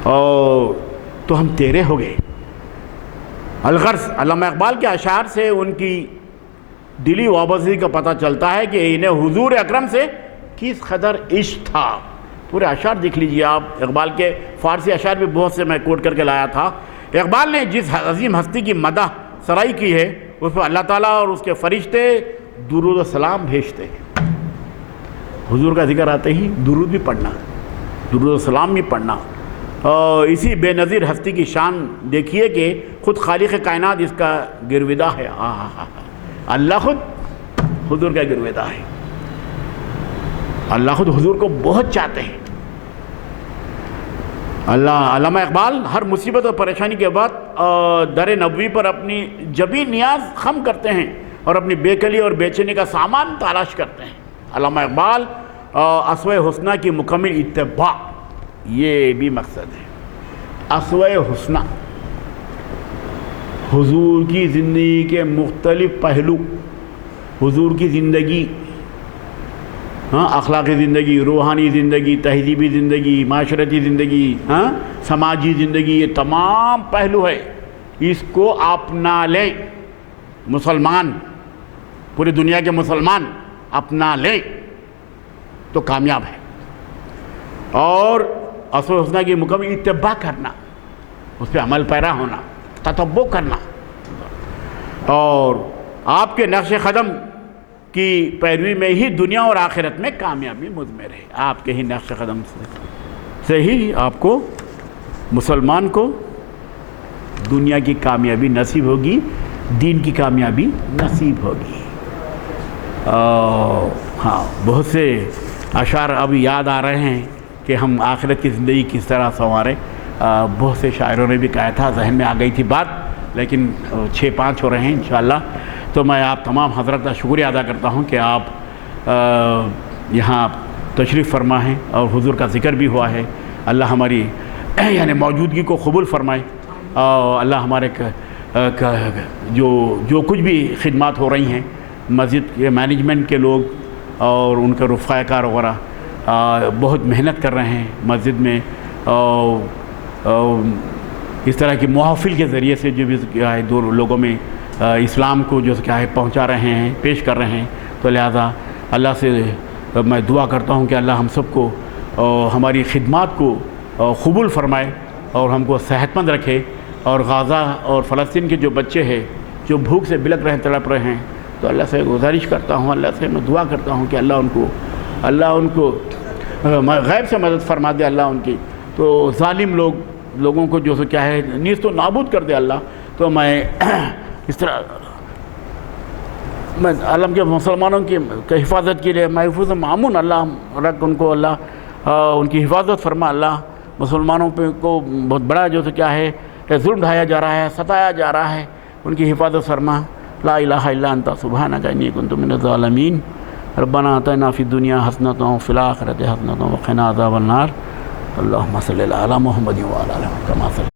اور تو ہم تیرے ہو گئے۔ الغرض علامہ اقبال کے اشعار سے ان کی دلی وابستگی کا پتہ چلتا ہے کہ انہیں حضور اکرم سے کس قدر عشق تھا۔ پورے اشعار دیکھ لیجئے آپ، اقبال کے فارسی اشعار بھی بہت سے میں کوٹ کر کے لایا تھا۔ اقبال نے جس عظیم ہستی کی مدح سرائی کی ہے، اس پر اللہ تعالیٰ اور اس کے فرشتے درود و سلام بھیجتے ہیں۔ حضور کا ذکر آتے ہی درود بھی پڑھنا، درود و سلام بھی پڑھنا، اور اسی بے نظیر ہستی کی شان دیکھیے کہ خود خالق کائنات اس کا گرویدہ ہے۔ اللہ خود حضور کا گرویدہ ہے، اللہ خود حضور کو بہت چاہتے ہیں۔ علامہ اقبال ہر مصیبت اور پریشانی کے بعد در نبوی پر اپنی جبی نیاز خم کرتے ہیں اور اپنی بے کلی اور بے چینی کا سامان تلاش کرتے ہیں۔ علامہ اقبال اسوہ حسنہ کی مکمل اتباع، یہ بھی مقصد ہے۔ اسوہ حسنہ، حضور کی زندگی کے مختلف پہلو، حضور کی زندگی، اخلاقی زندگی، روحانی زندگی، تہذیبی زندگی، معاشرتی زندگی، سماجی زندگی، یہ تمام پہلو ہے، اس کو اپنا لیں۔ مسلمان، پوری دنیا کے مسلمان اپنا لیں تو کامیاب ہے۔ اور اسوہ حسنہ کی مکمل اتباع کرنا، اس پہ عمل پیرا ہونا، تتبع کرنا، اور آپ کے نقش قدم کی پیروی میں ہی دنیا اور آخرت میں کامیابی مضمر ہے۔ آپ کے ہی نقش قدم سے ہی آپ کو، مسلمان کو، دنیا کی کامیابی نصیب ہوگی، دین کی کامیابی نصیب ہوگی۔ ہاں، بہت سے اشعار اب یاد آ رہے ہیں کہ ہم آخرت کی زندگی کس طرح سنواریں۔ بہت سے شاعروں نے بھی کہا تھا، ذہن میں آ گئی تھی بات، لیکن 6-5 ہو رہے ہیں انشاءاللہ۔ تو میں آپ تمام حضرت کا شکریہ ادا کرتا ہوں کہ آپ یہاں تشریف فرما ہیں اور حضور کا ذکر بھی ہوا ہے۔ اللہ ہماری یعنی موجودگی کو قبول فرمائے، اور اللہ ہمارے جو کچھ بھی خدمات ہو رہی ہیں، مسجد کے مینجمنٹ کے لوگ اور ان کے رفقاء کار وغیرہ بہت محنت کر رہے ہیں مسجد میں، اس طرح کی محافل کے ذریعے سے جو بھی کیا ہے دو لوگوں میں اسلام کو جو کیا ہے پہنچا رہے ہیں، پیش کر رہے ہیں۔ تو لہذا اللہ سے میں دعا کرتا ہوں کہ اللہ ہم سب کو ہماری خدمات کو قبول فرمائے اور ہم کو صحت مند رکھے، اور غزہ اور فلسطین کے جو بچے ہیں جو بھوک سے بلک رہے ہیں، تڑپ رہے ہیں، تو اللہ سے گزارش کرتا ہوں، اللہ سے میں دعا کرتا ہوں کہ اللہ ان کو غیب سے مدد فرما دے، اللہ ان کی تو ظالم لوگوں کو جو کیا ہے نیست و نابود کر دے اللہ۔ تو میں اس طرح میں عالم کے مسلمانوں کی حفاظت کے لیے محفوظ معمون اللہ رکھ، ان کو اللہ ان کی حفاظت فرما، اللہ مسلمانوں پہ کو بہت بڑا جو کیا ہے ظلم ڈھایا جا رہا ہے، ستایا جا رہا ہے، ان کی حفاظت فرما۔ لا الہ الا انت سبحانک انی کنت من الظالمین۔ ربنا آتنا فی الدنیا حسنۃ وفی الآخرۃ حسنۃ وقنا عذاب النار۔ اللہم صلی علی محمد وعلی آلہ محمد کما صلی